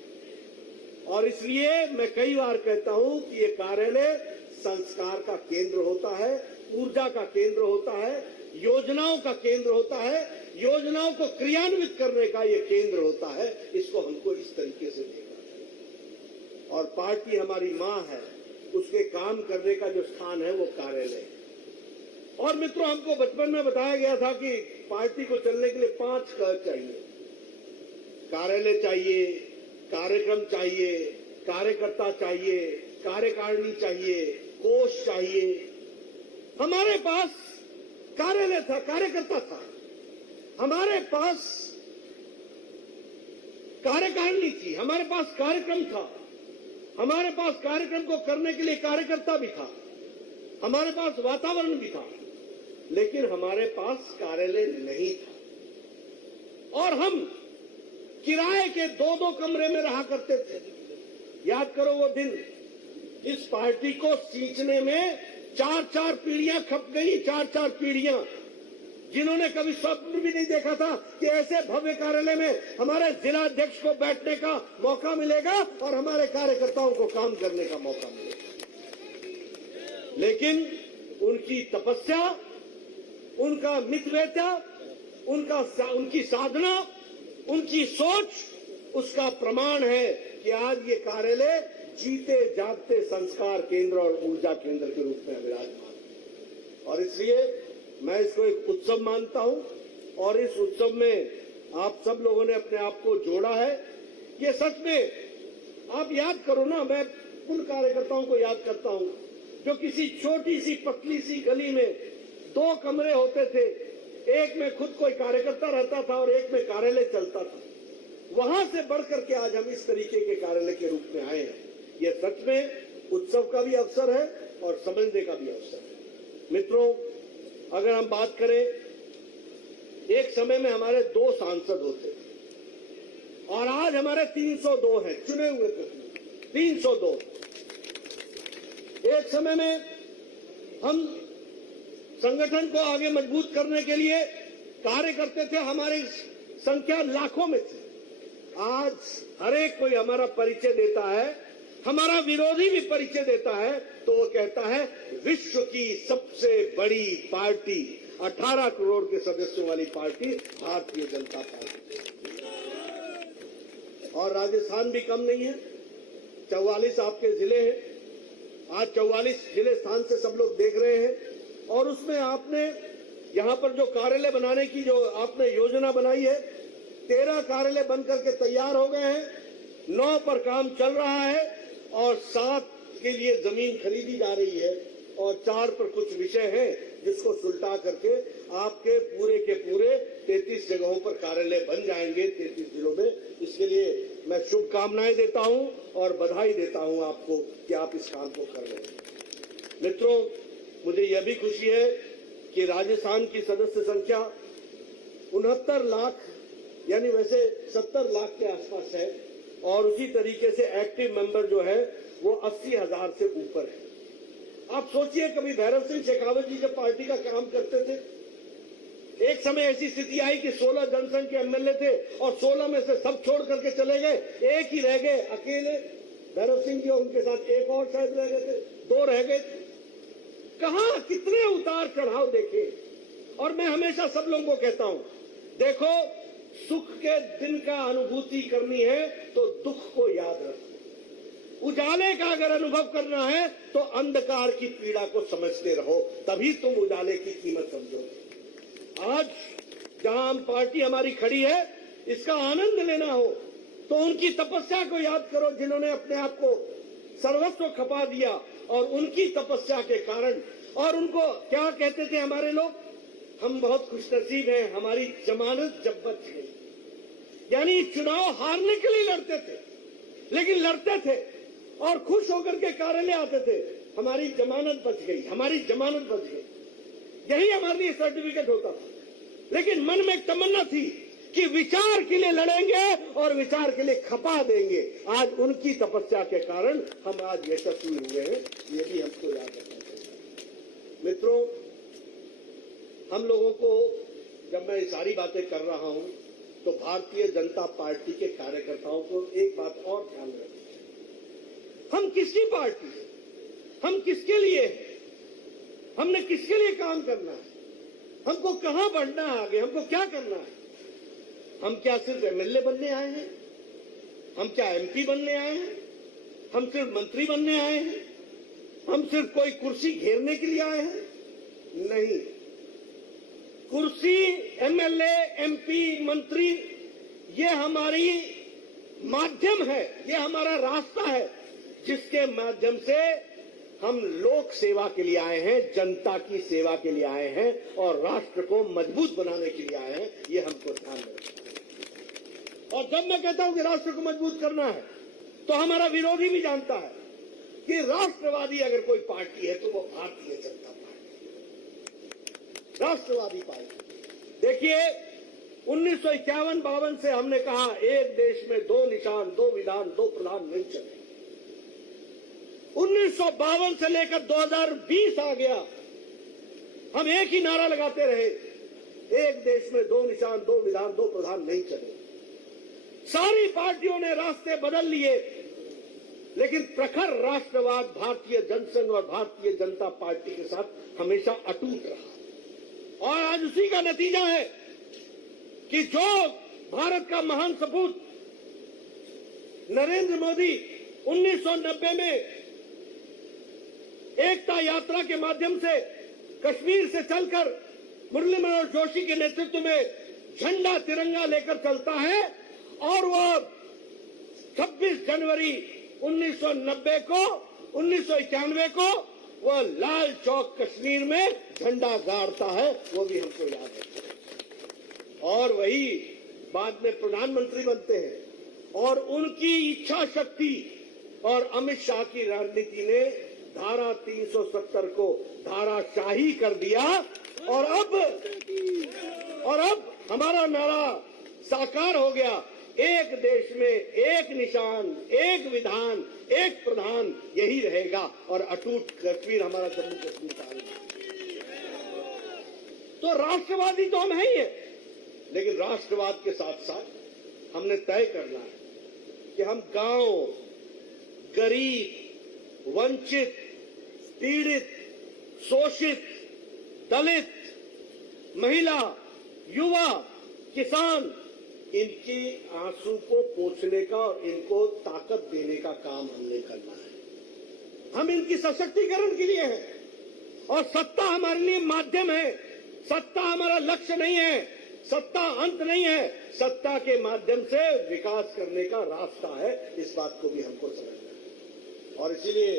और इसलिए मैं कई बार कहता हूं कि ये कार्यालय संस्कार का केंद्र होता है, ऊर्जा का केंद्र होता है, योजनाओं का केंद्र होता है, योजनाओं को क्रियान्वित करने का ये केंद्र होता है। इसको हमको इस तरीके से देखना चाहिए। और पार्टी हमारी मां है, उसके काम करने का जो स्थान है वो कार्यालय है। और मित्रों, हमको बचपन में बताया गया था कि पार्टी को चलने के लिए 5 क चाहिए, कार्यालय चाहिए, कार्यक्रम चाहिए, कार्यकर्ता चाहिए, कार्यकारिणी चाहिए, कोष चाहिए। हमारे पास कार्यालय था, कार्यकर्ता था, हमारे पास कार्यकारिणी थी, हमारे पास कार्यक्रम था, हमारे पास कार्यक्रम को करने के लिए कार्यकर्ता भी था, हमारे पास वातावरण भी था, लेकिन हमारे पास कार्यालय नहीं था। और हम किराए के 2-2 कमरे में रहा करते थे। याद करो वो दिन, इस पार्टी को सींचने में 4-4 पीढ़ियां खप गई, 4-4 पीढ़ियां, जिन्होंने कभी स्वप्न भी नहीं देखा था कि ऐसे भव्य कार्यालय में हमारे जिला अध्यक्ष को बैठने का मौका मिलेगा और हमारे कार्यकर्ताओं को काम करने का मौका मिलेगा। लेकिन उनकी तपस्या, उनका मितव्यता, उनकी साधना, उनकी सोच, उसका प्रमाण है कि आज ये कार्यालय जीते जागते संस्कार केंद्र और ऊर्जा केंद्र के रूप में विराजमान है। और इसलिए मैं इसको एक उत्सव मानता हूं और इस उत्सव में आप सब लोगों ने अपने आप को जोड़ा है। ये सच में आप याद करो ना, मैं उन कार्यकर्ताओं को याद करता हूं जो किसी छोटी सी पतली सी गली में 2 कमरे होते थे, एक में खुद कोई कार्यकर्ता रहता था और एक में कार्यालय चलता था। वहां से बढ़कर के आज हम इस तरीके के कार्यालय के रूप में आए हैं। ये सच में उत्सव का भी अवसर है और समझने का भी अवसर है। मित्रों, अगर हम बात करें, एक समय में हमारे 2 सांसद होते थे और आज हमारे 302 हैं, चुने हुए प्रतिनिधि 302। एक समय में हम संगठन को आगे मजबूत करने के लिए कार्य करते थे, हमारी संख्या लाखों में थी। आज हर एक कोई हमारा परिचय देता है, हमारा विरोधी भी परिचय देता है, तो वो कहता है विश्व की सबसे बड़ी पार्टी, 18 करोड़ के सदस्यों वाली पार्टी भारतीय जनता पार्टी। और राजस्थान भी कम नहीं है, 44 आपके जिले हैं। आज 44 जिले स्थान से सब लोग देख रहे हैं और उसमें आपने यहां पर जो कार्यालय बनाने की जो आपने योजना बनाई है, 13 कार्यालय बनकर के तैयार हो गए हैं, 9 पर काम चल रहा है और 7 के लिए जमीन खरीदी जा रही है और 4 पर कुछ विषय हैं जिसको सुलटा करके आपके पूरे के पूरे 33 जगहों पर कार्यालय बन जाएंगे 33 जिलों में। इसके लिए मैं शुभकामनाएं देता हूं और बधाई देता हूं आपको कि आप इस काम को कर रहे हैं। मित्रों, मुझे यह भी खुशी है कि राजस्थान की सदस्य संख्या 69 लाख यानी वैसे 70 लाख के आसपास है और उसी तरीके से एक्टिव मेंबर जो है वो 80,000 से ऊपर है। आप सोचिए, कभी भैरव सिंह शेखावत जी जब पार्टी का काम करते थे, एक समय ऐसी स्थिति आई कि 16 जनसंघ के एमएलए थे और 16 में से सब छोड़ करके चले गए, एक ही रह गए अकेले भैरव सिंह जी और उनके साथ एक और शायद रह गए थे, 2 रह गए थे। कहां कितने उतार चढ़ाव देखे। और मैं हमेशा सब लोगों को कहता हूं, देखो सुख के दिन का अनुभूति करनी है तो दुख को याद रखो। उजाले का अगर अनुभव करना है तो अंधकार की पीड़ा को समझते रहो, तभी तुम उजाले की कीमत समझोगे। आज जहां हम पार्टी हमारी खड़ी है, इसका आनंद लेना हो तो उनकी तपस्या को याद करो, जिन्होंने अपने आप को सर्वस्व खपा दिया और उनकी तपस्या के कारण। और उनको क्या कहते थे हमारे लोग, हम बहुत खुशनसीब हैं, हमारी जमानत जब बच गई। यानी चुनाव हारने के लिए लड़ते थे, लेकिन लड़ते थे और खुश होकर के कार्यालय आते थे, हमारी जमानत बच गई, हमारी जमानत बच गई। यही हमारे लिए सर्टिफिकेट होता था। लेकिन मन में एक तमन्ना थी कि विचार के लिए लड़ेंगे और विचार के लिए खपा देंगे। आज उनकी तपस्या के कारण हम आज यशस्वी हुए हैं, ये भी हमको याद रखना चाहिए। मित्रों, हम लोगों को, जब मैं ये सारी बातें कर रहा हूं तो भारतीय जनता पार्टी के कार्यकर्ताओं को एक बात और ध्यान रखनी है। हम किसकी पार्टी है, हम किसके लिए हैं, हमने किसके लिए काम करना है, हमको कहां बढ़ना है आगे, हमको क्या करना है। हम क्या सिर्फ एमएलए बनने आए हैं, हम क्या एमपी बनने आए हैं, हम सिर्फ मंत्री बनने आए हैं, हम सिर्फ कोई कुर्सी घेरने के लिए आए हैं? नहीं। कुर्सी, एमएलए, एमपी, मंत्री, ये हमारी माध्यम है, ये हमारा रास्ता है जिसके माध्यम से हम लोक सेवा के लिए आए हैं, जनता की सेवा के लिए आए हैं और राष्ट्र को मजबूत बनाने के लिए आए हैं। ये हमको ध्यान रखना है। और जब मैं कहता हूं कि राष्ट्र को मजबूत करना है, तो हमारा विरोधी भी जानता है कि राष्ट्रवादी अगर कोई पार्टी है तो वो भारतीय जनता पार्टी, राष्ट्रवादी पार्टी। देखिए, 1951-52 से हमने कहा एक देश में 2 निशान, 2 विधान, 2 प्रधान नहीं चले। 1952 से लेकर 2020 आ गया, हम एक ही नारा लगाते रहे, एक देश में 2 निशान, 2 विधान, 2 प्रधान नहीं चले। सारी पार्टियों ने रास्ते बदल लिए, लेकिन प्रखर राष्ट्रवाद भारतीय जनसंघ और भारतीय जनता पार्टी के साथ हमेशा अटूट रहा। और आज उसी का नतीजा है कि जो भारत का महान सपूत नरेंद्र मोदी 1990 में एकता यात्रा के माध्यम से कश्मीर से चलकर मुरली मनोहर जोशी के नेतृत्व में झंडा तिरंगा लेकर चलता है और वो 26 जनवरी 1990 को 1991 को वो लाल चौक कश्मीर में झंडा गाड़ता है, वो भी हमको याद है। और वही बाद में प्रधानमंत्री बनते हैं और उनकी इच्छा शक्ति और अमित शाह की राजनीति ने धारा 370 को धाराशाही कर दिया। और अब हमारा नारा साकार हो गया, एक देश में एक निशान, एक विधान, एक प्रधान, यही रहेगा और अटूट कश्मीर हमारा जम्मू कश्मीर का है। तो राष्ट्रवादी तो हम हैं ही हैं, लेकिन राष्ट्रवाद के साथ साथ हमने तय करना है कि हम गांव, गरीब, वंचित, पीड़ित, शोषित, दलित, महिला, युवा, किसान, इनकी आंसू को पोंछने का और इनको ताकत देने का काम हमने करना है। हम इनकी सशक्तिकरण के लिए हैं और सत्ता हमारे लिए माध्यम है। सत्ता हमारा लक्ष्य नहीं है, सत्ता अंत नहीं है, सत्ता के माध्यम से विकास करने का रास्ता है। इस बात को भी हमको समझना है और इसीलिए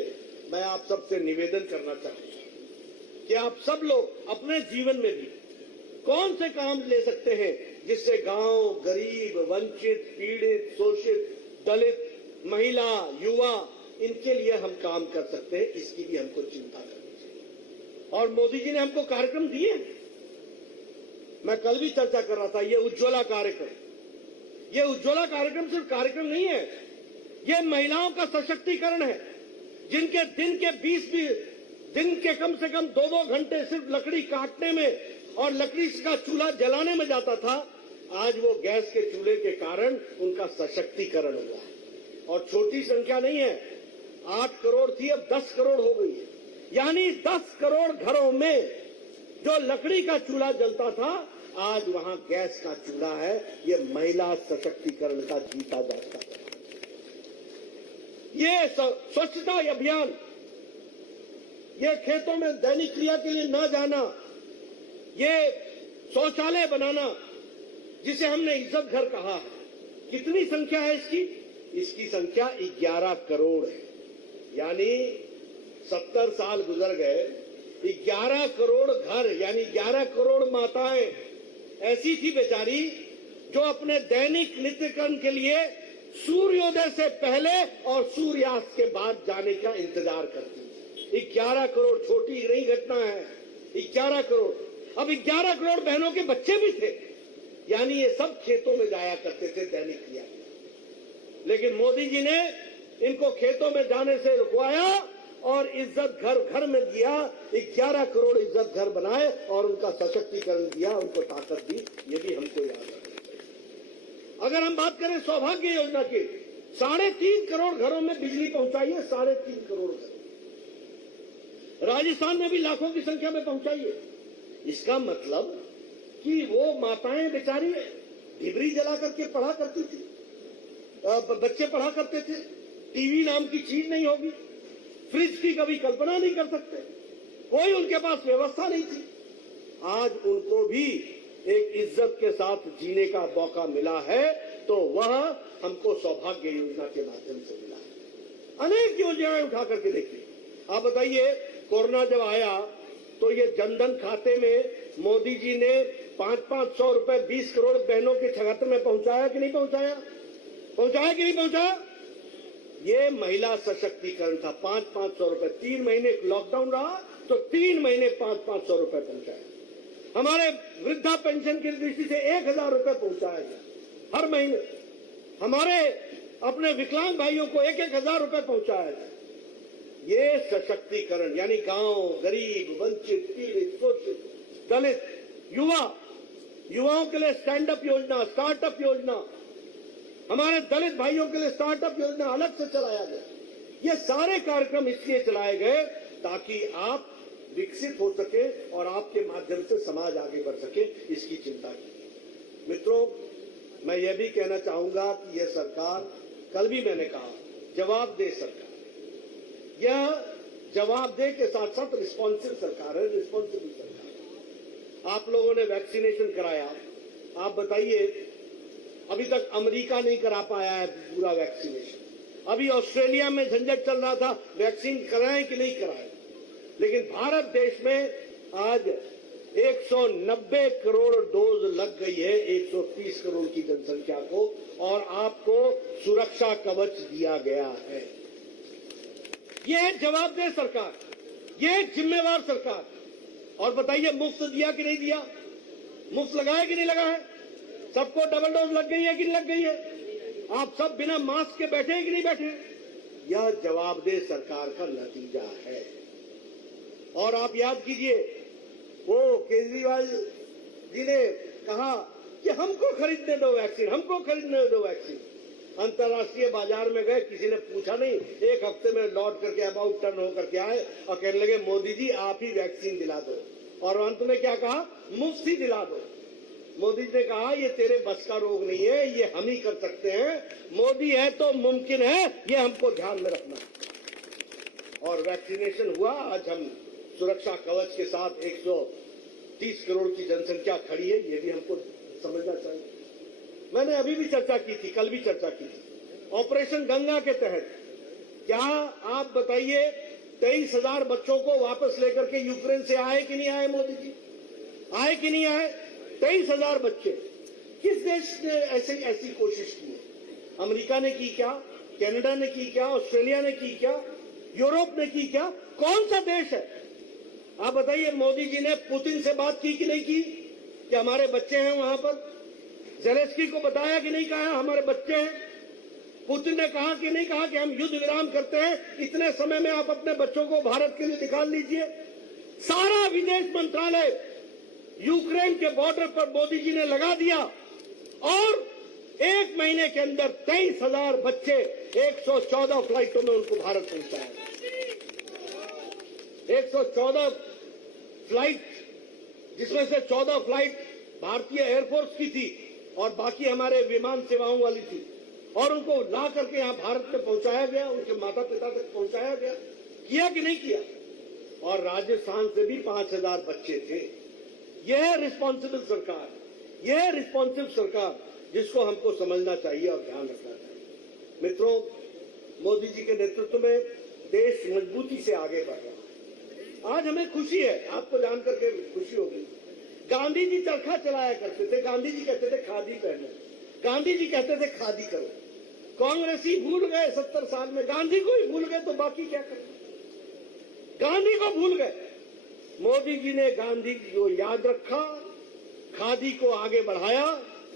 मैं आप सबसे निवेदन करना चाहूंगा कि आप सब लोग अपने जीवन में भी कौन से काम ले सकते हैं जिससे गांव, गरीब, वंचित, पीड़ित, शोषित, दलित, महिला, युवा, इनके लिए हम काम कर सकते हैं, इसकी भी हमको चिंता करनी चाहिए। और मोदी जी ने हमको कार्यक्रम दिए। मैं कल भी चर्चा कर रहा था, ये उज्ज्वला कार्यक्रम, ये उज्ज्वला कार्यक्रम सिर्फ कार्यक्रम नहीं है, ये महिलाओं का सशक्तिकरण है। जिनके दिन के कम से कम 2-2 घंटे सिर्फ लकड़ी काटने में और लकड़ी का चूल्हा जलाने में जाता था, आज वो गैस के चूल्हे के कारण उनका सशक्तिकरण हुआ है। और छोटी संख्या नहीं है, 8 करोड़ थी, अब 10 करोड़ हो गई है। यानी 10 करोड़ घरों में जो लकड़ी का चूल्हा जलता था, आज वहां गैस का चूल्हा है। ये महिला सशक्तिकरण का जीता जाता है। ये स्वच्छता अभियान, ये खेतों में दैनिक क्रिया के लिए न जाना, ये शौचालय बनाना, जिसे हमने इज्जत घर कहा है, कितनी संख्या है इसकी? इसकी संख्या 11 करोड़ है। यानी 70 साल गुजर गए, 11 करोड़ घर, यानी 11 करोड़ माताएं ऐसी थी बेचारी जो अपने दैनिक नित्यक्रम के लिए सूर्योदय से पहले और सूर्यास्त के बाद जाने का इंतजार करती थी। 11 करोड़ छोटी नहीं घटना है, 11 करोड़। अब 11 करोड़ बहनों के बच्चे भी थे, यानी ये सब खेतों में जाया करते थे दैनिक क्रिया। लेकिन मोदी जी ने इनको खेतों में जाने से रुकवाया और इज्जत घर घर में दिया। 11 करोड़ इज्जत घर बनाए और उनका सशक्तिकरण दिया, उनको ताकत दी। ये भी हमको याद रखना चाहिए। अगर हम बात करें सौभाग्य योजना की, 3.5 करोड़ घरों में बिजली पहुंचाई है। 3.5 करोड़ घर राजस्थान में भी लाखों की संख्या में पहुंचाई है। इसका मतलब कि वो माताएं बेचारी डिबरी जला करके पढ़ा करती थी, बच्चे पढ़ा करते थे। टीवी नाम की चीज नहीं होगी, फ्रिज की कभी कल्पना नहीं कर सकते, कोई उनके पास व्यवस्था नहीं थी। आज उनको भी एक इज्जत के साथ जीने का मौका मिला है, तो वह हमको सौभाग्य योजना के माध्यम से मिला है। अनेक योजनाएं उठा करके देखिए। आप बताइए, कोरोना जब आया तो ये जनधन खाते में मोदी जी ने 500-500 रुपए 20 करोड़ बहनों के खाते में पहुंचाया कि नहीं पहुंचाया? पहुंचाया कि नहीं पहुंचाया? ये महिला सशक्तिकरण था। 500-500 रुपए, 3 महीने लॉकडाउन रहा तो 3 महीने 500-500 रुपए पहुंचाया। हमारे वृद्धा पेंशन की दृष्टि से 1000 रुपए पहुंचाया गया हर महीने। हमारे अपने विकलांग भाइयों को 1-1000 रुपए पहुंचाया गया। ये सशक्तिकरण, यानी गांव, गरीब, वंचित, पीड़ित, शोषित, दलित, युवाओं के लिए स्टैंड अप योजना, स्टार्टअप योजना, हमारे दलित भाइयों के लिए स्टार्टअप योजना अलग से चलाया गया। ये सारे कार्यक्रम इसलिए चलाए गए ताकि आप विकसित हो सके और आपके माध्यम से समाज आगे बढ़ सके, इसकी चिंता की। मित्रों, मैं यह भी कहना चाहूंगा कि यह सरकार, कल भी मैंने कहा, जवाबदेह सरकार, यह जवाबदेह के साथ साथ रिस्पॉन्सिव सरकार है, रिस्पॉन्सिबल सरकार। आप लोगों ने वैक्सीनेशन कराया, आप बताइए, अभी तक अमेरिका नहीं करा पाया है पूरा वैक्सीनेशन। अभी ऑस्ट्रेलिया में झंझट चल रहा था वैक्सीन कराएं कि नहीं कराएं, लेकिन भारत देश में आज 190 करोड़ डोज लग गई है 130 करोड़ की जनसंख्या को, और आपको सुरक्षा कवच दिया गया है। यह है जवाबदेह सरकार, यह है जिम्मेवार सरकार। और बताइए मुफ्त दिया कि नहीं दिया, मुफ्त लगाया कि नहीं लगाया, सबको डबल डोज लग गई है कि नहीं लग गई है, आप सब बिना मास्क के बैठे हैं कि नहीं बैठे। यह जवाबदेह सरकार का नतीजा है। और आप याद कीजिए, वो केजरीवाल जी ने कहा कि हमको खरीदने दो वैक्सीन, हमको खरीदने दो वैक्सीन। अंतर्राष्ट्रीय बाजार में गए, किसी ने पूछा नहीं, एक हफ्ते में लौट करके अबाउट टर्न होकर के आए और कहने लगे मोदी जी आप ही वैक्सीन दिला दो। और अंत में क्या कहा, मुफ्त ही दिला दो। मोदी जी ने कहा ये तेरे बस का रोग नहीं है, ये हम ही कर सकते हैं, मोदी है तो मुमकिन है, ये हमको ध्यान में रखना। और वैक्सीनेशन हुआ, आज हम सुरक्षा कवच के साथ 130 करोड़ की जनसंख्या खड़ी है, ये भी हमको समझना चाहिए। मैंने अभी भी चर्चा की थी, कल भी चर्चा की थी, ऑपरेशन गंगा के तहत क्या आप बताइए 23,000 बच्चों को वापस लेकर के यूक्रेन से आए कि नहीं आए, मोदी जी आए कि नहीं आए। 23,000 बच्चे, किस देश ने ऐसी कोशिश की? अमेरिका ने की क्या, कनाडा ने की क्या, ऑस्ट्रेलिया ने की क्या, यूरोप ने की क्या, कौन सा देश है? आप बताइए। मोदी जी ने पुतिन से बात की कि नहीं की कि हमारे बच्चे हैं वहां पर? ज़ेलेंस्की को बताया कि नहीं कहा हमारे बच्चे हैं? पुतिन ने कहा कि नहीं कहा कि हम युद्ध विराम करते हैं, इतने समय में आप अपने बच्चों को भारत के लिए निकाल लीजिए? सारा विदेश मंत्रालय यूक्रेन के बॉर्डर पर मोदी जी ने लगा दिया, और 1 महीने के अंदर 23,000 बच्चे 114 फ्लाइटों में उनको भारत पहुंचाया। 114 फ्लाइट, जिसमें से 14 फ्लाइट भारतीय एयरफोर्स की थी और बाकी हमारे विमान सेवाओं वाली थी, और उनको ला करके यहाँ भारत में पहुंचाया गया, उनके माता पिता तक पहुंचाया गया। किया कि नहीं किया? और राजस्थान से भी 5,000 बच्चे थे। यह है रिस्पॉन्सिबल सरकार, यह है रिस्पॉन्सिव सरकार, जिसको हमको समझना चाहिए और ध्यान रखना चाहिए। मित्रों, मोदी जी के नेतृत्व में देश मजबूती से आगे बढ़ रहा है। आज हमें खुशी है, आपको जानकर के खुशी होगी। गांधी जी चरखा चलाया करते थे, गांधी जी कहते थे खादी पहनो, गांधी जी कहते थे खादी करो। कांग्रेसी भूल गए 70 साल में, गांधी को ही भूल गए तो बाकी क्या करें? गांधी को भूल गए। मोदी जी ने गांधी को याद रखा, खादी को आगे बढ़ाया,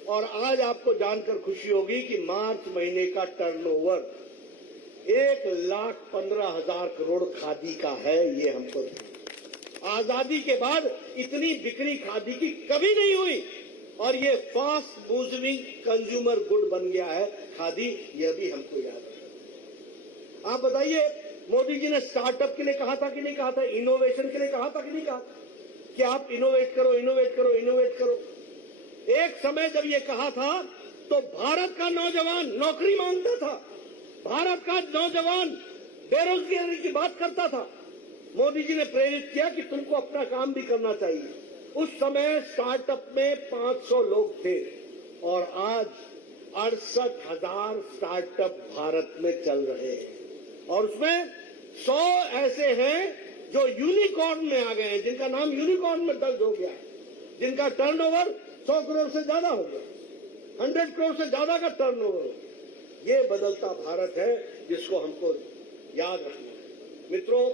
और आज आपको जानकर खुशी होगी कि मार्च महीने का टर्नओवर 1,15,000 करोड़ खादी का है। ये हमको आजादी के बाद इतनी बिक्री खादी की कभी नहीं हुई, और ये फास्ट मूविंग कंज्यूमर गुड बन गया है खादी, यह भी हमको याद रखना। आप बताइए, मोदी जी ने स्टार्टअप के लिए कहा था कि नहीं कहा था, इनोवेशन के लिए कहा था कि नहीं कहा कि आप इनोवेट करो, इनोवेट करो, इनोवेट करो। एक समय जब ये कहा था तो भारत का नौजवान नौकरी मांगता था, भारत का नौजवान बेरोजगारी की बात करता था। मोदी जी ने प्रेरित किया कि तुमको अपना काम भी करना चाहिए। उस समय स्टार्टअप में 500 लोग थे, और आज 68,000 स्टार्टअप भारत में चल रहे हैं, और उसमें 100 ऐसे हैं जो यूनिकॉर्न में आ गए हैं, जिनका नाम यूनिकॉर्न में दर्ज हो गया है, जिनका टर्नओवर 100 करोड़ से ज्यादा हो गया, 100 करोड़ से ज्यादा का टर्नओवर हो गया। ये बदलता भारत है जिसको हमको याद रखना है। मित्रों,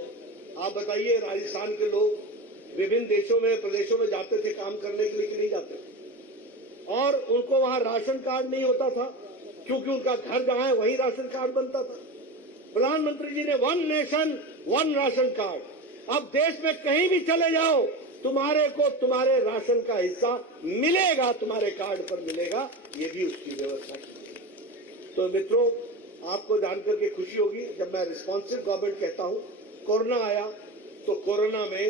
आप बताइए, राजस्थान के लोग विभिन्न देशों में, प्रदेशों में जाते थे काम करने के लिए कि नहीं जाते? और उनको वहां राशन कार्ड नहीं होता था, क्योंकि उनका घर जहां है वही राशन कार्ड बनता था। प्रधानमंत्री जी ने 1 नेशन 1 राशन कार्ड। अब देश में कहीं भी चले जाओ, तुम्हारे को तुम्हारे राशन का हिस्सा मिलेगा, तुम्हारे कार्ड पर मिलेगा, ये भी उसकी व्यवस्था की। तो मित्रों, आपको जानकर के खुशी होगी, जब मैं रिस्पॉन्सिव गवर्नमेंट कहता हूं, कोरोना आया तो कोरोना में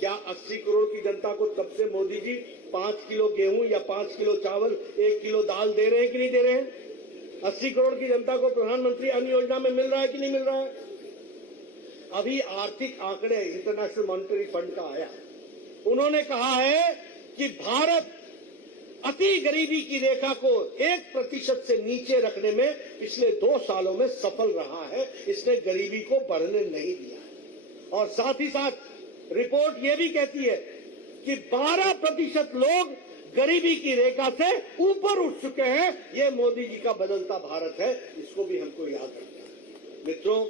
क्या 80 करोड़ की जनता को तब से मोदी जी 5 किलो गेहूं या 5 किलो चावल, 1 किलो दाल दे रहे हैं कि नहीं दे रहे हैं? 80 करोड़ की जनता को प्रधानमंत्री अन्न योजना में मिल रहा है कि नहीं मिल रहा है? अभी आर्थिक आंकड़े इंटरनेशनल मॉनिटरी फंड का आया, उन्होंने कहा है कि भारत अति गरीबी की रेखा को 1% से नीचे रखने में पिछले 2 सालों में सफल रहा है। इसने गरीबी को बढ़ने नहीं दिया है। और साथ ही साथ रिपोर्ट ये भी कहती है कि 12% लोग गरीबी की रेखा से ऊपर उठ चुके हैं। ये मोदी जी का बदलता भारत है, इसको भी हमको याद रखना है। मित्रों,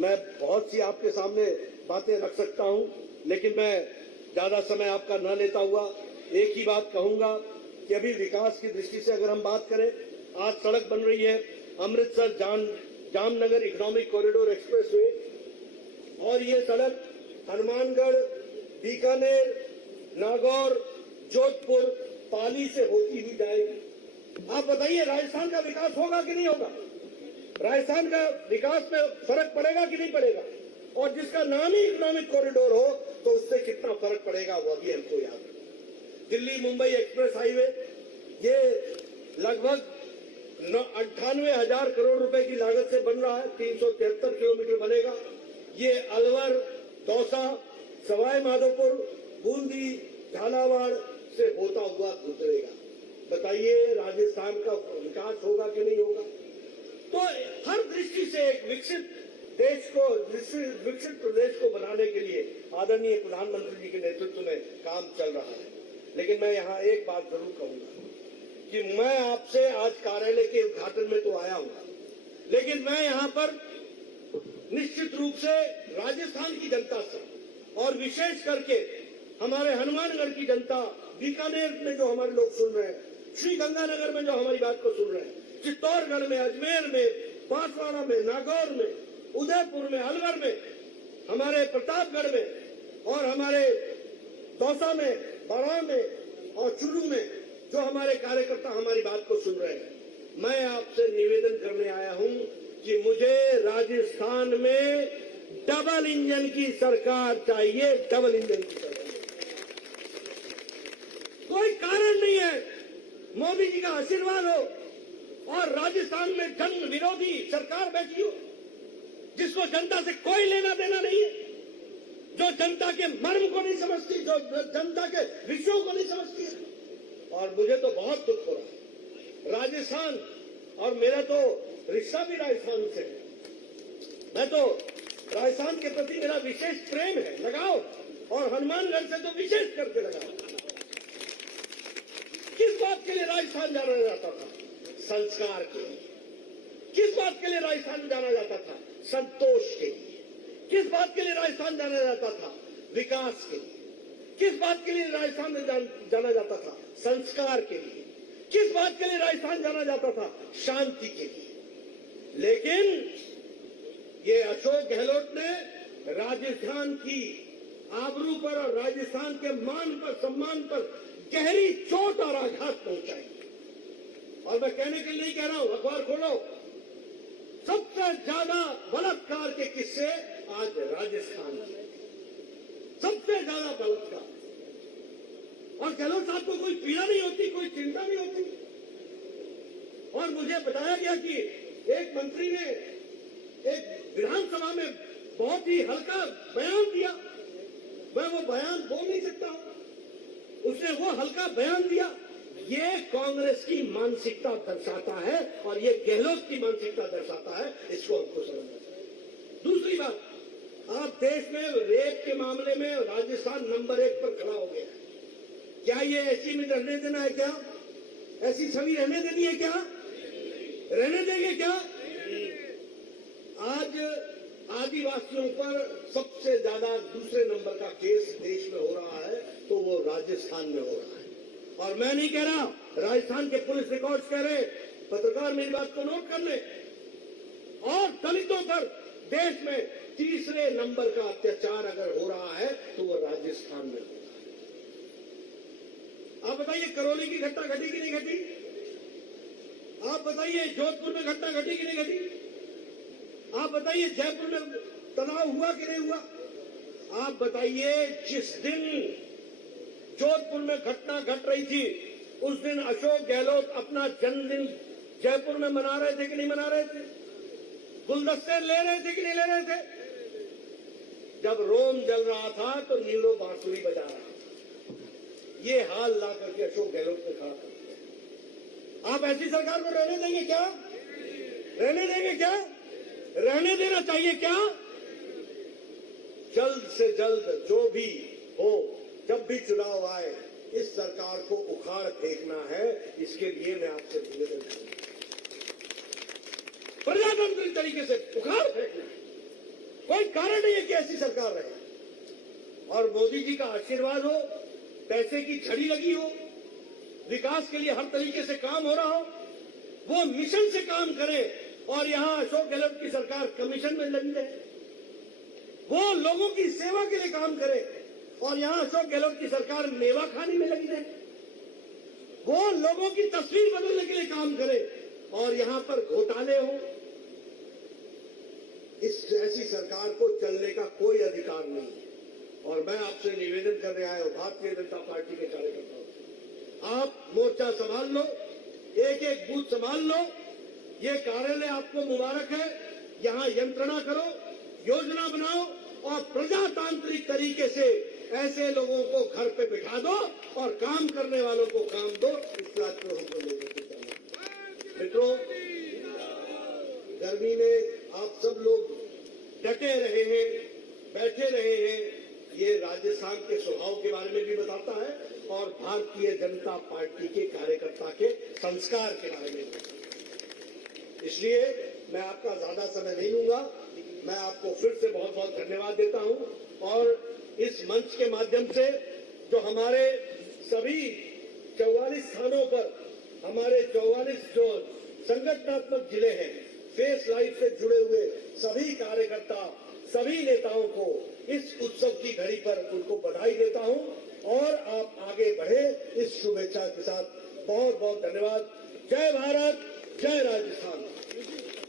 मैं बहुत सी आपके सामने बातें रख सकता हूं, लेकिन मैं ज्यादा समय आपका न लेता हुआ एक ही बात कहूंगा कि अभी विकास की दृष्टि से अगर हम बात करें, आज सड़क बन रही है Amritsar Jamnagar economic corridor expressway, और ये सड़क हनुमानगढ़, बीकानेर, नागौर, जोधपुर, पाली से होती हुई जाएगी। आप बताइए, राजस्थान का विकास होगा कि नहीं होगा? राजस्थान का विकास में फर्क पड़ेगा कि नहीं पड़ेगा? और जिसका नाम ही इकोनॉमिक कॉरिडोर हो तो उससे कितना फर्क पड़ेगा वो भी हमको याद रखना। दिल्ली मुंबई एक्सप्रेस हाईवे, ये लगभग 98,000 करोड़ रुपए की लागत से बन रहा है। 373 किलोमीटर बनेगा। ये अलवर, दौसा, सवाई माधोपुर, बूंदी, झालावाड़ से होता हुआ गुजरेगा। बताइए, राजस्थान का विकास होगा कि नहीं होगा? तो हर दृष्टि से एक विकसित देश को, विकसित प्रदेश को बनाने के लिए आदरणीय प्रधानमंत्री जी के नेतृत्व में काम चल रहा है। लेकिन मैं यहाँ एक बात जरूर कहूंगा कि मैं आपसे आज कार्यालय के उद्घाटन में तो आया हूँ, लेकिन मैं यहाँ पर निश्चित रूप से राजस्थान की जनता से और विशेष करके हमारे हनुमानगढ़ की जनता, बीकानेर में जो हमारे लोग सुन रहे हैं, श्री गंगानगर में जो हमारी बात को सुन रहे हैं, चित्तौड़गढ़ में, अजमेर में, बांसवाड़ा में, नागौर में, उदयपुर में, अलवर में, हमारे प्रतापगढ़ में और हमारे दौसा में, बारां में और चुरू में जो हमारे कार्यकर्ता हमारी बात को सुन रहे हैं, मैं आपसे निवेदन करने आया हूं कि मुझे राजस्थान में डबल इंजन की सरकार चाहिए। डबल इंजन की सरकार, कोई कारण नहीं है। मोदी जी का आशीर्वाद हो और राजस्थान में जन विरोधी सरकार बैठी हो, जिसको जनता से कोई लेना देना नहीं है, जो जनता के मर्म को नहीं समझती, जो जनता के विषयों को नहीं समझती है। और मुझे तो बहुत दुख हो रहा है। राजस्थान, और मेरा तो रिश्ता भी राजस्थान से है। मैं तो राजस्थान के प्रति मेरा विशेष प्रेम है, लगाओ, और हनुमानगढ़ से तो विशेष करके लगाओ। किस बात के लिए राजस्थान जाना जाता था? संस्कार के लिए। किस बात के लिए राजस्थान जाना जाता था? संतोष के लिए। किस बात के लिए राजस्थान जाना जाता था? विकास के लिए। किस बात के लिए राजस्थान जाना जाता था? संस्कार के लिए। किस बात के लिए राजस्थान जाना जाता था? शांति के लिए। लेकिन ये अशोक गहलोत ने राजस्थान की आबरू पर और राजस्थान के मान पर, सम्मान पर गहरी चोट और आघात पहुंचाई। और मैं कहने के लिए नहीं कह रहा हूं, अखबार खोलो, सबसे ज्यादा बलात्कार के किस्से आज राजस्थान में, सबसे ज्यादा बलात्कार। और गहलोत साहब को कोई पीड़ा नहीं होती, कोई चिंता नहीं होती। और मुझे बताया गया कि एक मंत्री ने एक विधानसभा में बहुत ही हल्का बयान दिया। मैं वो बयान बोल नहीं सकता हूं, उसने वो हल्का बयान दिया। ये कांग्रेस की मानसिकता दर्शाता है और ये गहलोत की मानसिकता दर्शाता है। इसको हमको समझना चाहिए। दूसरी बात, आप देश में रेप के मामले में राजस्थान नंबर 1 पर खड़ा हो गया है। क्या ये ऐसी में रहने देना है? क्या ऐसी छवि रहने देनी है? क्या रहने देंगे? क्या आज आदिवासियों पर सबसे ज्यादा दूसरे नंबर का केस देश में हो रहा है, तो वो राजस्थान में हो रहा है। और मैं नहीं कह रहा, राजस्थान के पुलिस रिकॉर्ड्स कह रहे, पत्रकार मेरी बात को नोट कर ले। और दलितों पर देश में तीसरे नंबर का अत्याचार अगर हो रहा है तो वो राजस्थान में हो रहा है। आप बताइए, करौली की घटना घटी कि नहीं घटी? आप बताइए, जोधपुर में घटना घटी कि नहीं घटी? आप बताइए, जयपुर में तनाव हुआ कि नहीं हुआ? आप बताइए, जिस दिन जोधपुर में घटना घट रही थी, उस दिन अशोक गहलोत अपना जन्मदिन जयपुर में मना रहे थे कि नहीं मना रहे थे? गुलदस्ते ले रहे थे कि नहीं ले रहे थे? जब रोम जल रहा था तो नीलो बांसुरी बजा रहा था। ये हाल ला करके अशोक गहलोत ने खड़ा कर दिया। आप ऐसी सरकार को रहने देंगे क्या? रहने देंगे क्या? रहने देना चाहिए क्या? जल्द से जल्द जो भी हो, जब भी चुनाव आए, इस सरकार को उखाड़ फेंकना है। इसके लिए मैं आपसे निवेदन करूंगा, प्रजातांत्रिक तरीके से उखाड़ फेंकना। कोई कारण नहीं है कि ऐसी सरकार रहे और मोदी जी का आशीर्वाद हो, पैसे की झड़ी लगी हो, विकास के लिए हर तरीके से काम हो रहा हो, वो मिशन से काम करे और यहां अशोक गहलोत की सरकार कमीशन में लगी रहे। वो लोगों की सेवा के लिए काम करे और यहां अशोक गहलोत की सरकार मेवा खाने में लगी रहे। वो लोगों की तस्वीर बदलने के लिए काम करे और यहां पर घोटाले हो। इस ऐसी सरकार को चलने का कोई अधिकार नहीं है। और मैं आपसे निवेदन करने आया हूं, भारतीय जनता पार्टी के कार्यकर्ताओं से, आप मोर्चा संभाल लो, एक एक बूथ संभाल लो। ये कार्यालय आपको मुबारक है। यहां यंत्रणा करो, योजना बनाओ और प्रजातांत्रिक तरीके से ऐसे लोगों को घर पे बिठा दो और काम करने वालों को काम दो। इस बात को हमको लेकर के चलना। मित्रों, गर्मी में आप सब लोग डटे रहे हैं, बैठे रहे हैं। ये राजस्थान के स्वभाव के बारे में भी बताता है और भारतीय जनता पार्टी के कार्यकर्ता के संस्कार के बारे में बताता है। इसलिए मैं आपका ज्यादा समय नहीं लूंगा। मैं आपको फिर से बहुत बहुत धन्यवाद देता हूं और इस मंच के माध्यम से जो हमारे सभी 44 स्थानों पर हमारे 44 जो संगठनात्मक जिले हैं, फेस लाइफ से जुड़े हुए सभी कार्यकर्ता, सभी नेताओं को इस उत्सव की घड़ी पर उनको बधाई देता हूं और आप आगे बढ़े इस शुभेच्छा के साथ। बहुत बहुत धन्यवाद। जय भारत, जय राजस्थान।